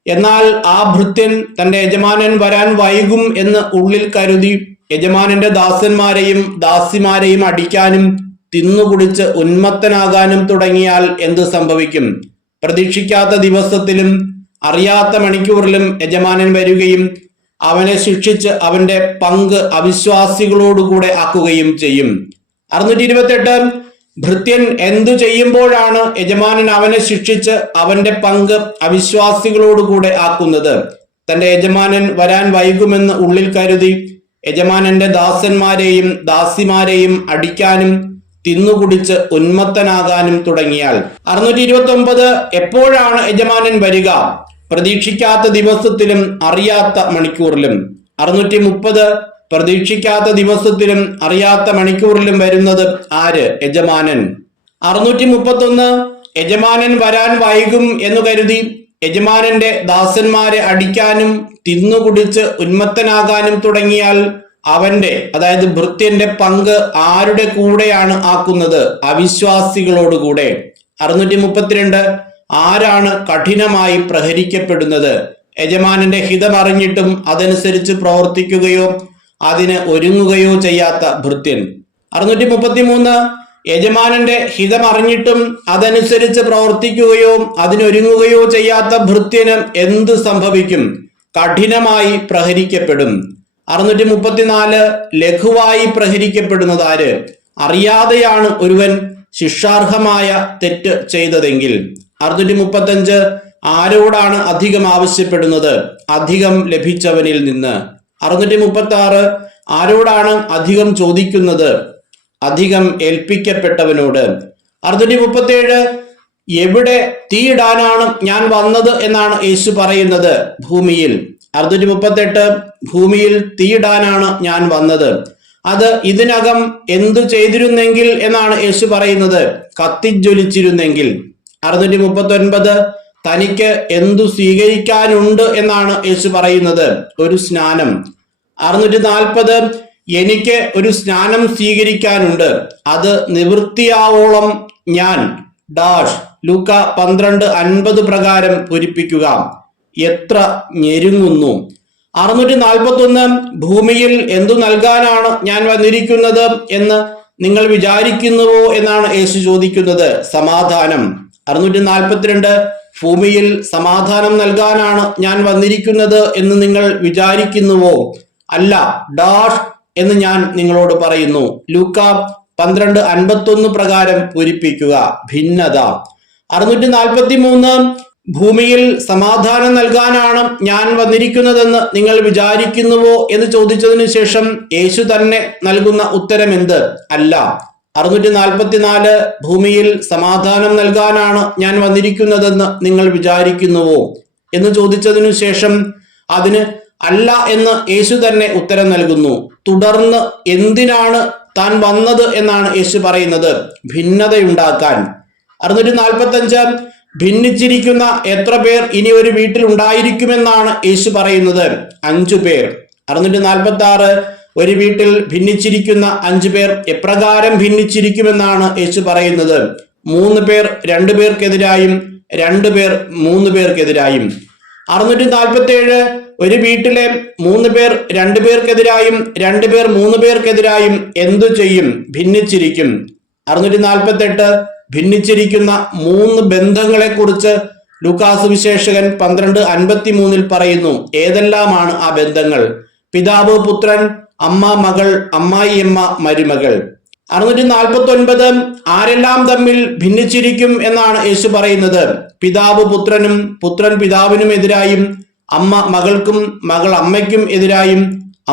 എന്നാൽ ആ ഭൃത്യൻ തന്റെ യജമാനൻ വരാൻ വൈകും എന്ന് ഉള്ളിൽ കരുതി യജമാനന്റെ ദാസന്മാരെയും ദാസിമാരെയും അടിക്കാനും തിന്നുകുടിച്ച് ഉന്മത്തനാകാനും തുടങ്ങിയാൽ എന്ത് സംഭവിക്കും? പ്രതീക്ഷിക്കാത്ത ദിവസത്തിലും അറിയാത്ത മണിക്കൂറിലും യജമാനൻ വരികയും അവനെ ശിക്ഷിച്ച് അവന്റെ പങ്ക് അവിശ്വാസികളോടുകൂടെ ആക്കുകയും ചെയ്യും. 628 ഭൃത്യൻ എന്തു ചെയ്യുമ്പോഴാണ് യജമാനൻ അവനെ ശിക്ഷിച്ച് അവന്റെ പങ്ക് അവിശ്വാസികളോടുകൂടെ ആക്കുന്നത്? തന്റെ യജമാനൻ വരാൻ വൈകുമെന്ന് ഉള്ളിൽ കരുതി യജമാനന്റെ ദാസന്മാരെയും ദാസിമാരെയും അടിക്കാനും തിന്നുകുടിച്ച് ഉന്മത്തനാകാനും തുടങ്ങിയാൽ. 629 എപ്പോഴാണ് യജമാനൻ വരിക? പ്രതീക്ഷിക്കാത്ത ദിവസത്തിലും അറിയാത്ത മണിക്കൂറിലും. 630 പ്രതീക്ഷിക്കാത്ത ദിവസത്തിലും അറിയാത്ത മണിക്കൂറിലും വരുന്നത് ആര്? യജമാനൻ. 631 യജമാനൻ വരാൻ വൈകും എന്ന് കരുതി യജമാനന്റെ ദാസന്മാരെ അടിക്കാനും തിന്നുകുടിച്ച് ഉന്മത്തനാകാനും തുടങ്ങിയാൽ അവന്റെ, അതായത് ഭൃത്യന്റെ പങ്ക് ആരുടെ കൂടെയാണ് ആക്കുന്നത്? അവിശ്വാസികളോടുകൂടെ. 632 ആരാണ് കഠിനമായി പ്രഹരിക്കപ്പെടുന്നത്? യജമാനന്റെ ഹിതം അറിഞ്ഞിട്ടും അതനുസരിച്ച് പ്രവർത്തിക്കുകയോ അതിന് ഒരുങ്ങുകയോ ചെയ്യാത്ത ഭൃത്യൻ. 633 യജമാനന്റെ ഹിതം അറിഞ്ഞിട്ടും അതനുസരിച്ച് പ്രവർത്തിക്കുകയോ അതിനൊരുങ്ങുകയോ ചെയ്യാത്ത ഭൃത്യന് എന്ത് സംഭവിക്കും? കഠിനമായി പ്രഹരിക്കപ്പെടും. 634 ലഘുവായി പ്രഹരിക്കപ്പെടുന്നത് ആര്? അറിയാതെയാണ് ഒരുവൻ ശിക്ഷാർഹമായ തെറ്റ് ചെയ്തതെങ്കിൽ. 635 ആരോടാണ് അധികം ആവശ്യപ്പെടുന്നത്? അധികം ലഭിച്ചവനിൽ നിന്ന്. 636 ആരോടാണ് അധികം ചോദിക്കുന്നത്? അധികം ഏൽപ്പിക്കപ്പെട്ടവനോട്. 637 എവിടെ തീയിടാനാണ് ഞാൻ വന്നത് എന്നാണ് യേശു പറയുന്നത്? ഭൂമിയിൽ. 638 ഭൂമിയിൽ തീയിടാനാണ് ഞാൻ വന്നത്. അത് ഇതിനകം എന്തു ചെയ്തിരുന്നെങ്കിൽ എന്നാണ് യേശു പറയുന്നത്? കത്തിജ്വലിച്ചിരുന്നെങ്കിൽ. 639 തനിക്ക് എന്തു സ്വീകരിക്കാനുണ്ട് എന്നാണ് യേശു പറയുന്നത്? ഒരു സ്നാനം. 640 എനിക്ക് ഒരു സ്നാനം സ്വീകരിക്കാനുണ്ട്, അത് നിവൃത്തിയാവോളം ഞാൻ ഡാഷ്. ലൂക്ക 12:50 പ്രകാരം പൂരിപ്പിക്കുക. എത്ര ഞെരുങ്ങുന്നു. 641 ഭൂമിയിൽ എന്തു നൽകാനാണ് ഞാൻ വന്നിരിക്കുന്നത് എന്ന് നിങ്ങൾ വിചാരിക്കുന്നുവോ എന്നാണ് യേശു ചോദിക്കുന്നത്? സമാധാനം. 642 ഭൂമിയിൽ സമാധാനം നൽകാനാണ് ഞാൻ വന്നിരിക്കുന്നത് എന്ന് നിങ്ങൾ വിചാരിക്കുന്നുവോ? അല്ല ഡാഷ് എന്ന് ഞാൻ നിങ്ങളോട് പറയുന്നു. ലൂക്ക 12:51 പ്രകാരം പൂരിപ്പിക്കുക. ഭിന്നത. 643 ഭൂമിയിൽ സമാധാനം നൽകാനാണ് ഞാൻ വന്നിരിക്കുന്നതെന്ന് നിങ്ങൾ വിചാരിക്കുന്നുവോ എന്ന് ചോദിച്ചതിനു ശേഷം യേശു തന്നെ നൽകുന്ന ഉത്തരം എന്ത്? അല്ല. 644 ഭൂമിയിൽ സമാധാനം നൽകാനാണ് ഞാൻ വന്നിരിക്കുന്നതെന്ന് നിങ്ങൾ വിചാരിക്കുന്നുവോ എന്ന് ചോദിച്ചതിനു ശേഷം അതിന് അല്ല എന്ന് യേശു തന്നെ ഉത്തരം നൽകുന്നു. തുടർന്ന് എന്തിനാണ് താൻ വന്നത് എന്നാണ് യേശു പറയുന്നത്? ഭിന്നതയുണ്ടാക്കാൻ. 645 ഭിന്നിച്ചിരിക്കുന്ന എത്ര പേർ ഇനി ഒരു വീട്ടിൽ ഉണ്ടായിരിക്കുമെന്നാണ് യേശു പറയുന്നത്? 5 പേർ. 646 ഒരു വീട്ടിൽ ഭിന്നിച്ചിരിക്കുന്ന 5 പേർ എപ്രകാരം ഭിന്നിച്ചിരിക്കുമെന്നാണ് യേശു പറയുന്നത്? 3 പേർ 2 പേർക്കെതിരായും 2 പേർ 3 പേർക്കെതിരായും. 647 ഒരു വീട്ടിലെ 3 പേർ 2 പേർക്കെതിരായും 2 പേർ 3 പേർക്കെതിരായും എന്തു ചെയ്യും? ഭിന്നിച്ചിരിക്കും. 648 ഭിന്നിച്ചിരിക്കുന്ന 3 ബന്ധങ്ങളെ കുറിച്ച് ലൂക്കാസ് വിശേഷകൻ 12:53 പറയുന്നു. ഏതെല്ലാമാണ് ആ ബന്ധങ്ങൾ? പിതാവ് പുത്രൻ, അമ്മ മകൾ, അമ്മായിയമ്മ മരുമകൾ. 649 ആരെല്ലാം തമ്മിൽ ഭിന്നിച്ചിരിക്കും എന്നാണ് യേശു പറയുന്നത്? പിതാവ് പുത്രനും പുത്രൻ പിതാവിനും എതിരായും, അമ്മ മകൾക്കും മകൾ അമ്മയ്ക്കും എതിരായും,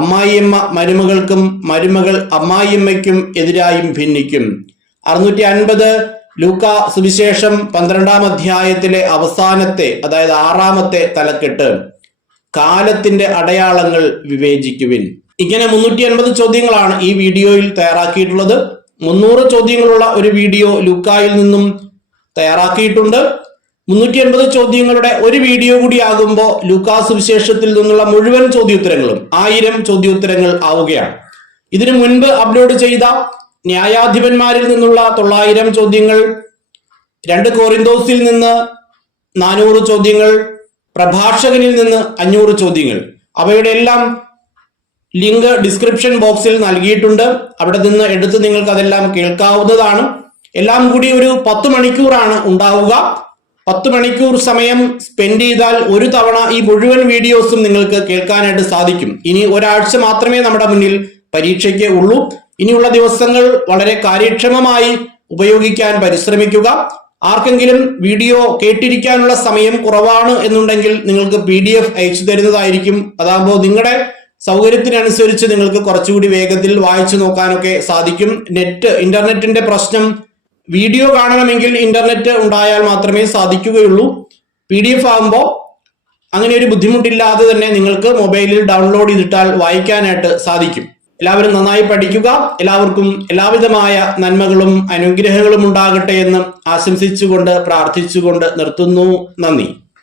അമ്മായിയമ്മ മരുമകൾക്കും മരുമകൾ അമ്മായിയമ്മയ്ക്കും എതിരായും ഭിന്നിക്കും. 650 ലൂക്കാ സുവിശേഷം 12-ാം അധ്യായത്തിലെ അവസാനത്തെ, അതായത് 6-ാമത്തെ തലക്കെട്ട്, കാലത്തിന്റെ അടയാളങ്ങൾ വിവേചിക്കുവിൻ. ഇങ്ങനെ 350 ചോദ്യങ്ങളാണ് ഈ വീഡിയോയിൽ തയ്യാറാക്കിയിട്ടുള്ളത്. 300 ചോദ്യങ്ങളുള്ള ഒരു വീഡിയോ ലൂക്കായിൽ നിന്നും തയ്യാറാക്കിയിട്ടുണ്ട്. 350 ചോദ്യങ്ങളുടെ ഒരു വീഡിയോ കൂടി ആകുമ്പോൾ ലൂക്കാസ് സുവിശേഷത്തിൽ നിന്നുള്ള മുഴുവൻ ചോദ്യോത്തരങ്ങളും 1000 ചോദ്യോത്തരങ്ങൾ ആവുകയാണ്. ഇതിനു മുൻപ് അപ്ലോഡ് ചെയ്ത ന്യായാധിപന്മാരിൽ നിന്നുള്ള 900 ചോദ്യങ്ങൾ, 2 കോറിന്തോസിൽ നിന്ന് 400 ചോദ്യങ്ങൾ, പ്രഭാഷകനിൽ നിന്ന് 500 ചോദ്യങ്ങൾ, അവയുടെ എല്ലാം ലിങ്ക് ഡിസ്ക്രിപ്ഷൻ ബോക്സിൽ നൽകിയിട്ടുണ്ട്. അവിടെ നിന്ന് എടുത്ത് നിങ്ങൾക്ക് അതെല്ലാം കേൾക്കാവുന്നതാണ്. എല്ലാം കൂടി ഒരു 10 മണിക്കൂറാണ് ഉണ്ടാവുക. 10 മണിക്കൂർ സമയം സ്പെൻഡ് ചെയ്താൽ ഒരു തവണ ഈ മുഴുവൻ വീഡിയോസും നിങ്ങൾക്ക് കേൾക്കാനായിട്ട് സാധിക്കും. ഇനി ഒരാഴ്ച മാത്രമേ നമ്മുടെ മുന്നിൽ പരീക്ഷയ്ക്ക് ഉള്ളൂ. ഇനിയുള്ള ദിവസങ്ങൾ വളരെ കാര്യക്ഷമമായി ഉപയോഗിക്കാൻ പരിശ്രമിക്കുക. ആർക്കെങ്കിലും വീഡിയോ കേട്ടിരിക്കാനുള്ള സമയം കുറവാണ് എന്നുണ്ടെങ്കിൽ നിങ്ങൾക്ക് PDF അയച്ചു തരുന്നതായിരിക്കും. അതാകുമ്പോൾ നിങ്ങളുടെ സൗകര്യത്തിനനുസരിച്ച് നിങ്ങൾക്ക് കുറച്ചുകൂടി വേഗത്തിൽ വായിച്ചു നോക്കാനൊക്കെ സാധിക്കും. ഇന്റർനെറ്റിന്റെ പ്രശ്നം, വീഡിയോ കാണണമെങ്കിൽ ഇന്റർനെറ്റ് ഉണ്ടായാൽ മാത്രമേ സാധിക്കുകയുള്ളൂ. PDF ആകുമ്പോൾ അങ്ങനെ ഒരു ബുദ്ധിമുട്ടില്ലാതെ തന്നെ നിങ്ങൾക്ക് മൊബൈലിൽ ഡൗൺലോഡ് ചെയ്തിട്ടാൽ വായിക്കാനായിട്ട് സാധിക്കും. എല്ലാവരും നന്നായി പഠിക്കുക. എല്ലാവർക്കും എല്ലാവിധമായ നന്മകളും അനുഗ്രഹങ്ങളും ഉണ്ടാകട്ടെ എന്ന് ആശംസിച്ചുകൊണ്ട് പ്രാർത്ഥിച്ചുകൊണ്ട് നിർത്തുന്നു. നന്ദി.